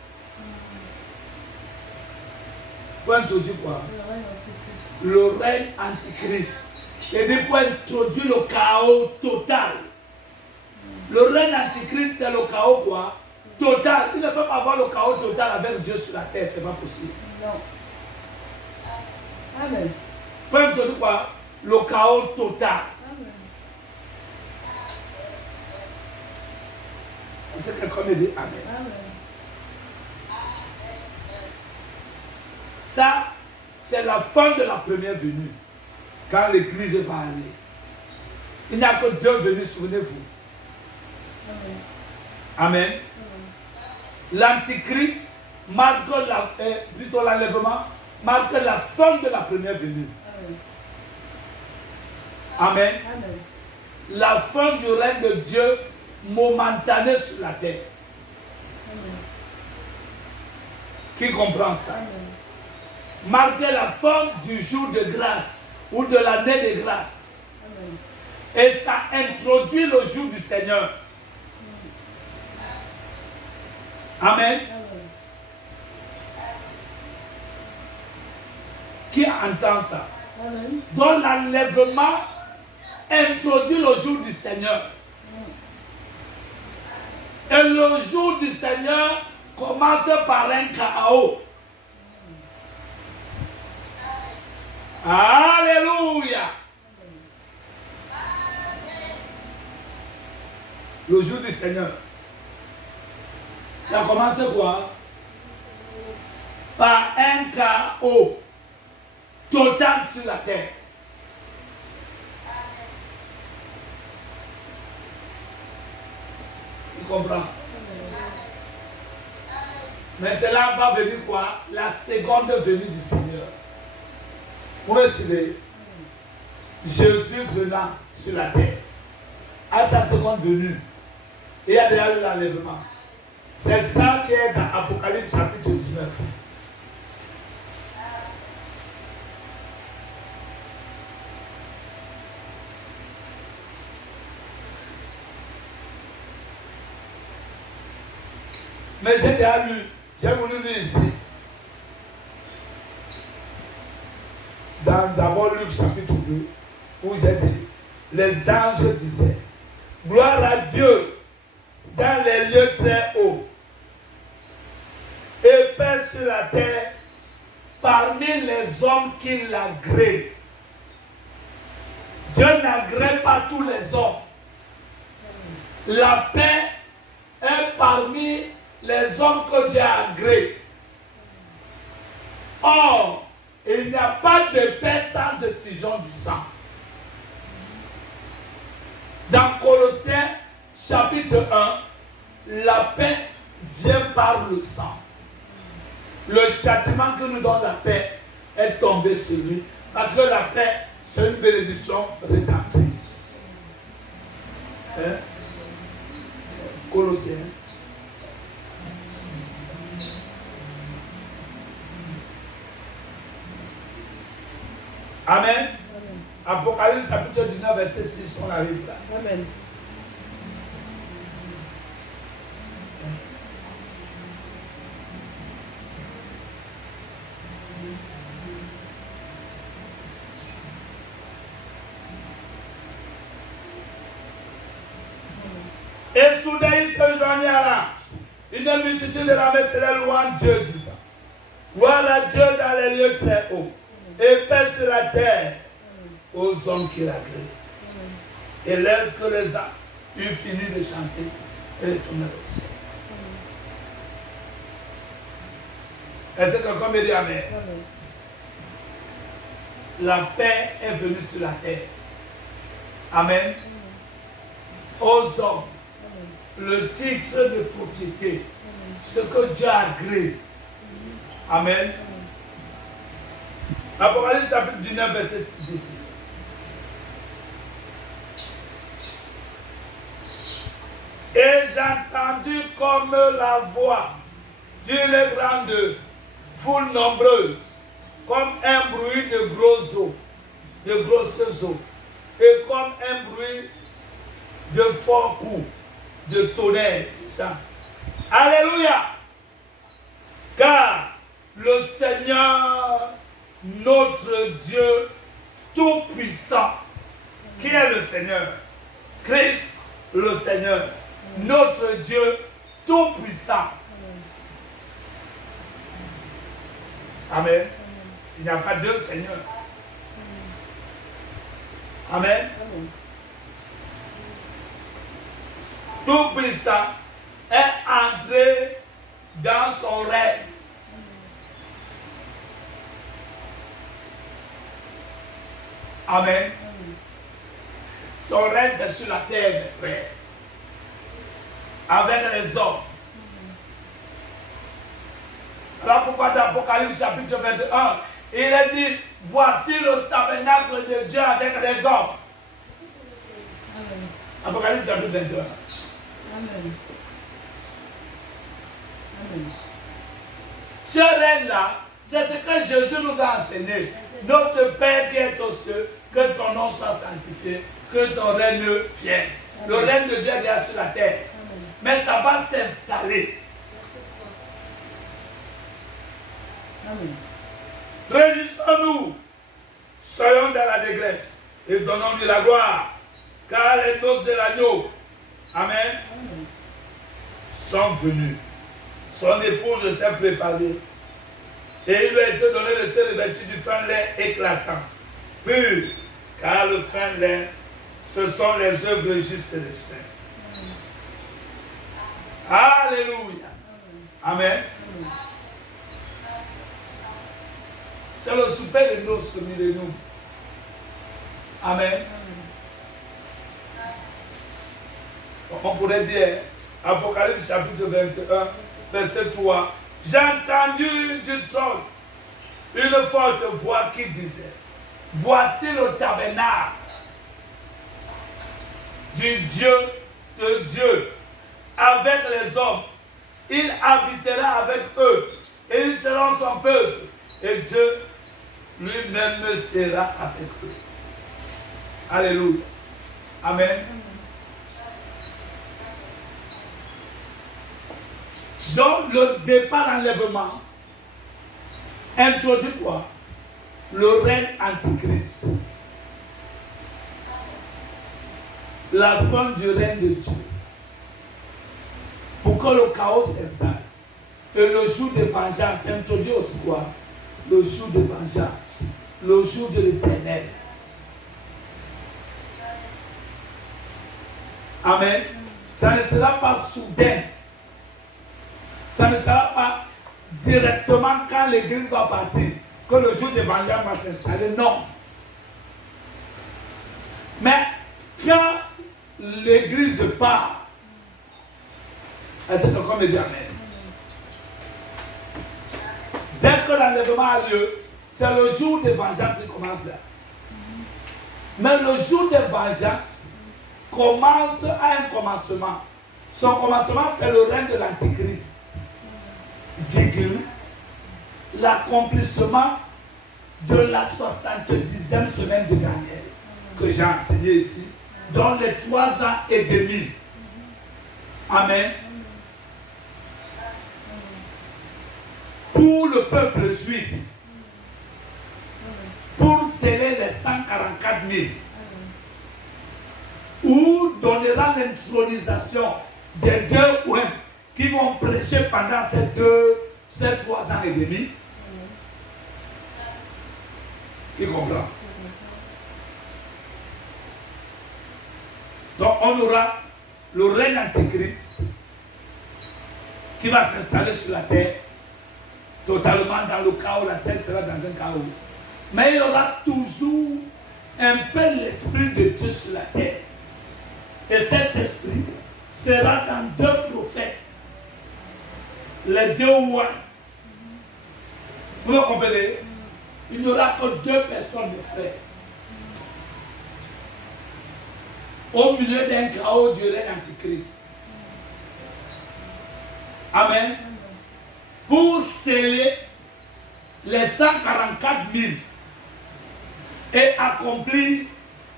Pour introduire quoi? Le règne antichrist. C'est-à-dire pour introduire le chaos total. Le règne antichrist, c'est le chaos quoi? Total. Il ne peut pas avoir le chaos total avec Dieu sur la terre, c'est pas possible. Non. Amen. Pour introduire quoi? Le chaos total. C'est quelqu'un me dit Amen. Amen. Ça, c'est la fin de la première venue. Quand l'église va aller. Il n'y a que 2 venues, souvenez-vous. Amen. L'antichrist marque plutôt l'enlèvement, marque la fin de la première venue. Amen. La fin du règne de Dieu momentané sur la terre. Qui comprend ça? Marque la fin du jour de grâce ou de l'année de grâce. Et ça introduit le jour du Seigneur. Amen. Qui entend ça? Donc l'enlèvement introduit le jour du Seigneur. Et le jour du Seigneur commence par un chaos. Alléluia. Le jour du Seigneur. Ça commence quoi? Par un chaos total sur la terre. Tu comprends? Maintenant va venir quoi? La seconde venue du Seigneur. Vous me suivez? Jésus venant sur la terre à sa seconde venue. Et il y a déjà eu l'enlèvement. C'est ça qui est dans Apocalypse chapitre 19. Mais j'ai déjà lu, j'ai voulu lire ici. D'abord Luc chapitre 2, où j'ai dit, les anges disaient, gloire à Dieu dans les lieux très hauts, et paix sur la terre parmi les hommes qui l'agréent. Dieu n'agrée pas tous les hommes. La paix est parmi les hommes que Dieu agrée. Or, il n'y a pas de paix sans effusion du sang. Dans Colossiens chapitre 1, la paix vient par le sang. Le châtiment que nous donne la paix est tombé sur lui. Parce que la paix, c'est une bénédiction rédemptrice. Hein? Colossiens. Amen. Amen. Apocalypse chapitre 19, verset 6, on arrive là. Amen. Et soudain il se joignit à là. Une multitude de l'armée céleste louant Dieu, disant, gloire à Dieu dans les lieux très hauts, et paix sur la terre aux hommes qui l'agréent. Et lorsque les âmes eurent fini de chanter, et retournèrent au ciel. Est-ce que quelqu'un me dit amen? La paix est venue sur la terre. Amen. Aux hommes, le titre de propriété, ce que Dieu a agréé. Amen. Apocalypse chapitre 19, verset 6. Et j'entendis comme la voix d'une grande foule nombreuse, comme un bruit de grosses eaux, et comme un bruit de forts coups de tonnerre, c'est ça. Alléluia! Car le Seigneur, notre Dieu Tout-Puissant, qui est le Seigneur? Christ, le Seigneur, notre Dieu Tout-Puissant. Amen. Il n'y a pas deux seigneurs. Amen. Tout-Puissant est entré dans son règne. Amen. Son règne, c'est sur la terre, mes frères. avec les hommes. Alors pourquoi dans Apocalypse chapitre 21, il est dit, voici le tabernacle de Dieu avec les hommes. Amen. Apocalypse chapitre 21. Amen. Amen. Ce règne-là, c'est ce que Jésus nous a enseigné. Notre Père qui est aux cieux, que ton nom soit sanctifié, que ton règne vienne. Le règne de Dieu est déjà sur la terre. Amen. Mais ça va s'installer. Amen. Réjouissons-nous, soyons dans la dégresse et donnons-lui la gloire, car les noces de l'agneau, amen, Amen. sont venues. Son épouse s'est préparée et il lui a été donné de se revêtir du fin lait éclatant, pur, car le fin lait, ce sont les œuvres justes des saints. Alléluia. Amen. Amen. C'est le souper de noces de nous. Amen. On pourrait dire, Apocalypse chapitre 21, verset 3, j'ai entendu du trône une forte voix qui disait, voici le tabernacle du Dieu de Dieu avec les hommes. Il habitera avec eux et ils seront son peuple et Dieu lui-même sera avec eux. Alléluia. Amen. Donc le départ enlèvement introduit quoi? Le règne antichrist. La fin du règne de Dieu. Pour que le chaos s'installe. Et le jour de vengeance introduit aussi quoi? Le jour de vengeance. Le jour de l'Éternel. Amen. Ça ne sera pas soudain. Ça ne sera pas directement quand l'église va partir que le jour de vengeance va s'installer. Non. Mais quand l'église part, est-ce que quelqu'un me dit amen? Dès que l'enlèvement a lieu, c'est le jour de vengeance qui commence là. Mais le jour de vengeance commence à un commencement. Son commencement, c'est le règne de l'Antichrist. Virgule, l'accomplissement de la 70e semaine de Daniel, que j'ai enseigné ici, dans les 3 ans et demi. Amen. Pour le peuple juif, pour sceller les 144 000, où donnera l'intronisation des 2 ouins qui vont prêcher pendant ces 3 ans et demi. Qui comprend? Donc on aura le règne antichrist qui va s'installer sur la terre, totalement dans le chaos. La terre sera dans un chaos. Mais il y aura toujours un peu l'esprit de Dieu sur la terre. Et cet esprit sera dans 2 prophètes. Les 2 ouins. Vous me comprenez? Il n'y aura que 2 personnes de frères. Au milieu d'un chaos du règne antichrist. Amen. Pour sceller les 144 000 et accomplir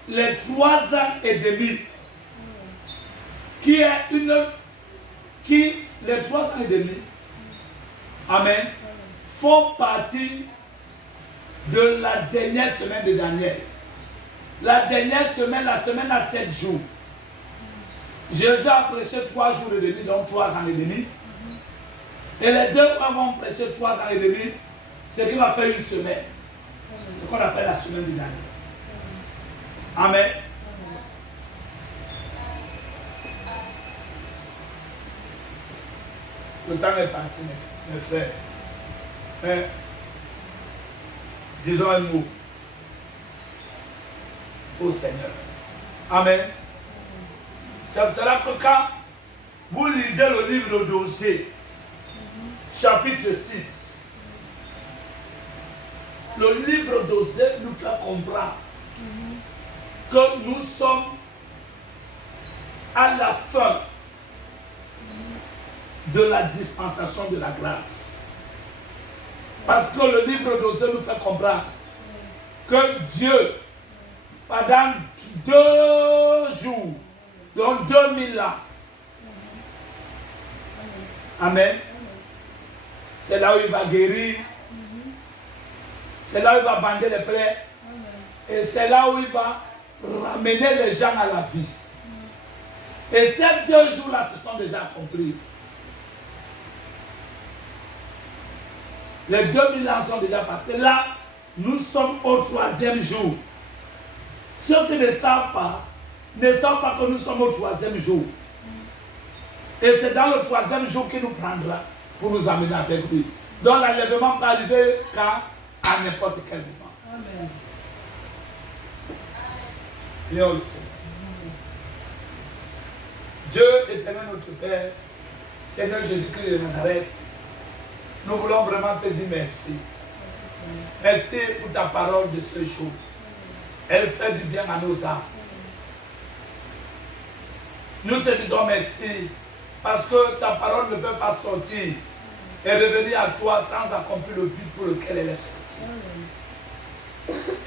les 3 ans et demi les 3 ans et demi, amen, font partie de la dernière semaine de Daniel. La dernière semaine, la semaine à 7 jours. Jésus a prêché 3 jours et demi, donc 3 ans et demi. Et les 2 vont prêcher 3 ans et demi, ce qui va faire une semaine. C'est ce qu'on appelle la semaine de Daniel. Amen. Le temps est parti, mes frères. Mais, disons un mot au Seigneur. Amen. C'est pour cela que quand vous lisez le livre d'Osée, chapitre 6. Le livre d'Osée nous fait comprendre que nous sommes à la fin de la dispensation de la grâce. Parce que le livre d'Osée nous fait comprendre que Dieu, pendant 2 jours, donc 2000 ans, amen, c'est là où il va guérir, c'est là où il va bander les plaies, et c'est là où il va ramener les gens à la vie. Et ces 2 jours-là se sont déjà accomplis. Les 2000 ans sont déjà passés. Là, nous sommes au 3e jour. Ceux qui ne savent pas que nous sommes au 3e jour. Et c'est dans le 3e jour qu'il nous prendra pour nous amener avec lui. Donc l'enlèvement peut arriver quand, à n'importe quel moment. Amen. Bien le Seigneur. Dieu éternel notre Père, Seigneur Jésus-Christ de Nazareth, nous voulons vraiment te dire merci. Merci pour ta parole de ce jour. Elle fait du bien à nos âmes. Nous te disons merci parce que ta parole ne peut pas sortir et revenir à toi sans accomplir le but pour lequel elle est sortie.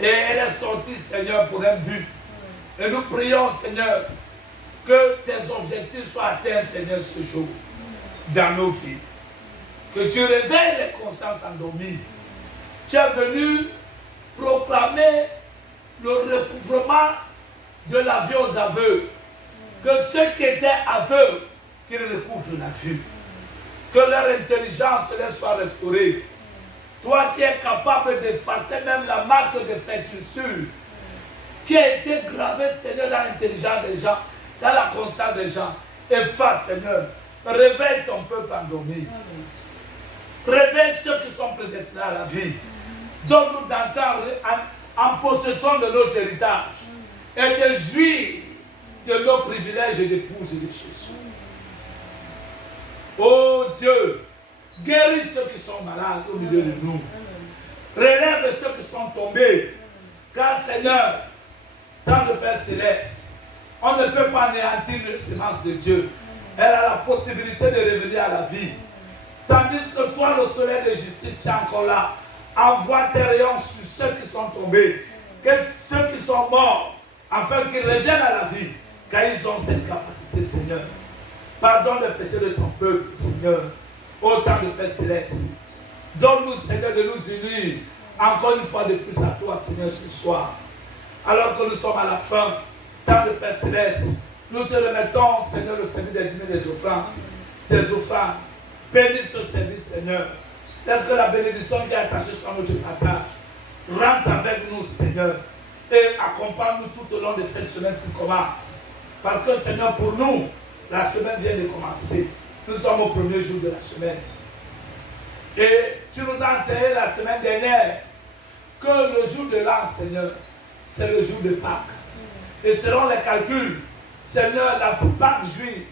Et elle est sortie, Seigneur, pour un but. Et nous prions, Seigneur, que tes objectifs soient atteints, Seigneur, ce jour, dans nos vies. Que tu réveilles les consciences endormies. Tu es venu proclamer le recouvrement de la vie aux aveugles. Que ceux qui étaient aveugles, qu'ils recouvrent la vue. Que leur intelligence leur soit restaurée. Toi qui es capable d'effacer même la marque de fétissure qui a été gravée, Seigneur, dans l'intelligence des gens, dans la conscience des gens. Efface, Seigneur. Réveille ton peuple endormi. Réveille ceux qui sont prédestinés à la vie. Donne-nous d'entrer en possession de notre héritage et de jouir de nos privilèges d'épouse de Jésus. Oh Dieu, guéris ceux qui sont malades au milieu de nous. Relève ceux qui sont tombés. Car Seigneur, tant de Père Céleste, on ne peut pas anéantir une semence de Dieu. Elle a la possibilité de revenir à la vie. Tandis que toi, le soleil de justice, tu es encore là. Envoie tes rayons sur ceux qui sont tombés. Que ceux qui sont morts, afin qu'ils reviennent à la vie. Car ils ont cette capacité, Seigneur. Pardonne les péchés de ton peuple, Seigneur. Autant de Père Céleste. Donne-nous, Seigneur, de nous unir encore une fois de plus à toi, Seigneur, ce soir. Alors que nous sommes à la fin, tant de Père Céleste, nous te remettons, Seigneur, le service des dîmes et des offrandes. Bénis ce service, Seigneur. Laisse que la bénédiction qui est attachée sur notre partage rentre avec nous, Seigneur, et accompagne-nous tout au long de cette semaine qui commence. Parce que, Seigneur, pour nous, la semaine vient de commencer. Nous sommes au premier jour de la semaine. Et tu nous as enseigné la semaine dernière que le jour de l'an, Seigneur, c'est le jour de Pâques. Et selon les calculs, Seigneur, la Pâques juive,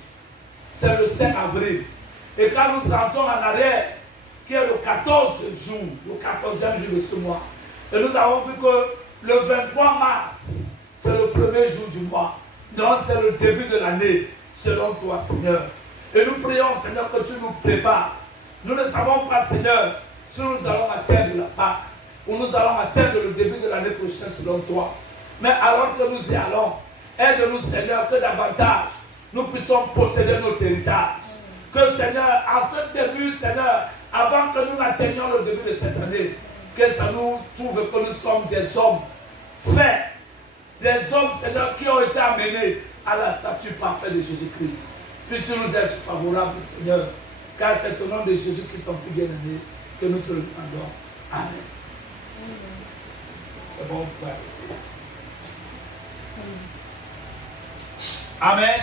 c'est le 5 avril. Et quand nous entrons en arrière, qui est le 14 jour, le 14e jour de ce mois, et nous avons vu que le 23 mars, c'est le premier jour du mois. Donc c'est le début de l'année, selon toi, Seigneur. Et nous prions, Seigneur, que tu nous prépares. Nous ne savons pas, Seigneur, si nous allons atteindre la Pâque, ou nous allons atteindre le début de l'année prochaine, selon toi. Mais alors que nous y allons, aide-nous, Seigneur, que davantage nous puissions posséder notre héritage. Que, Seigneur, en ce début, Seigneur, avant que nous n'atteignions le début de cette année, que ça nous trouve que nous sommes des hommes faits, des hommes, Seigneur, qui ont été amenés à la statue parfaite de Jésus-Christ. Puisses-tu nous être favorable, Seigneur, car c'est au nom de Jésus-Christ, ton Fils bien-aimé, que nous te le demandons. Amen. C'est bon, vous pouvez arrêter. Amen.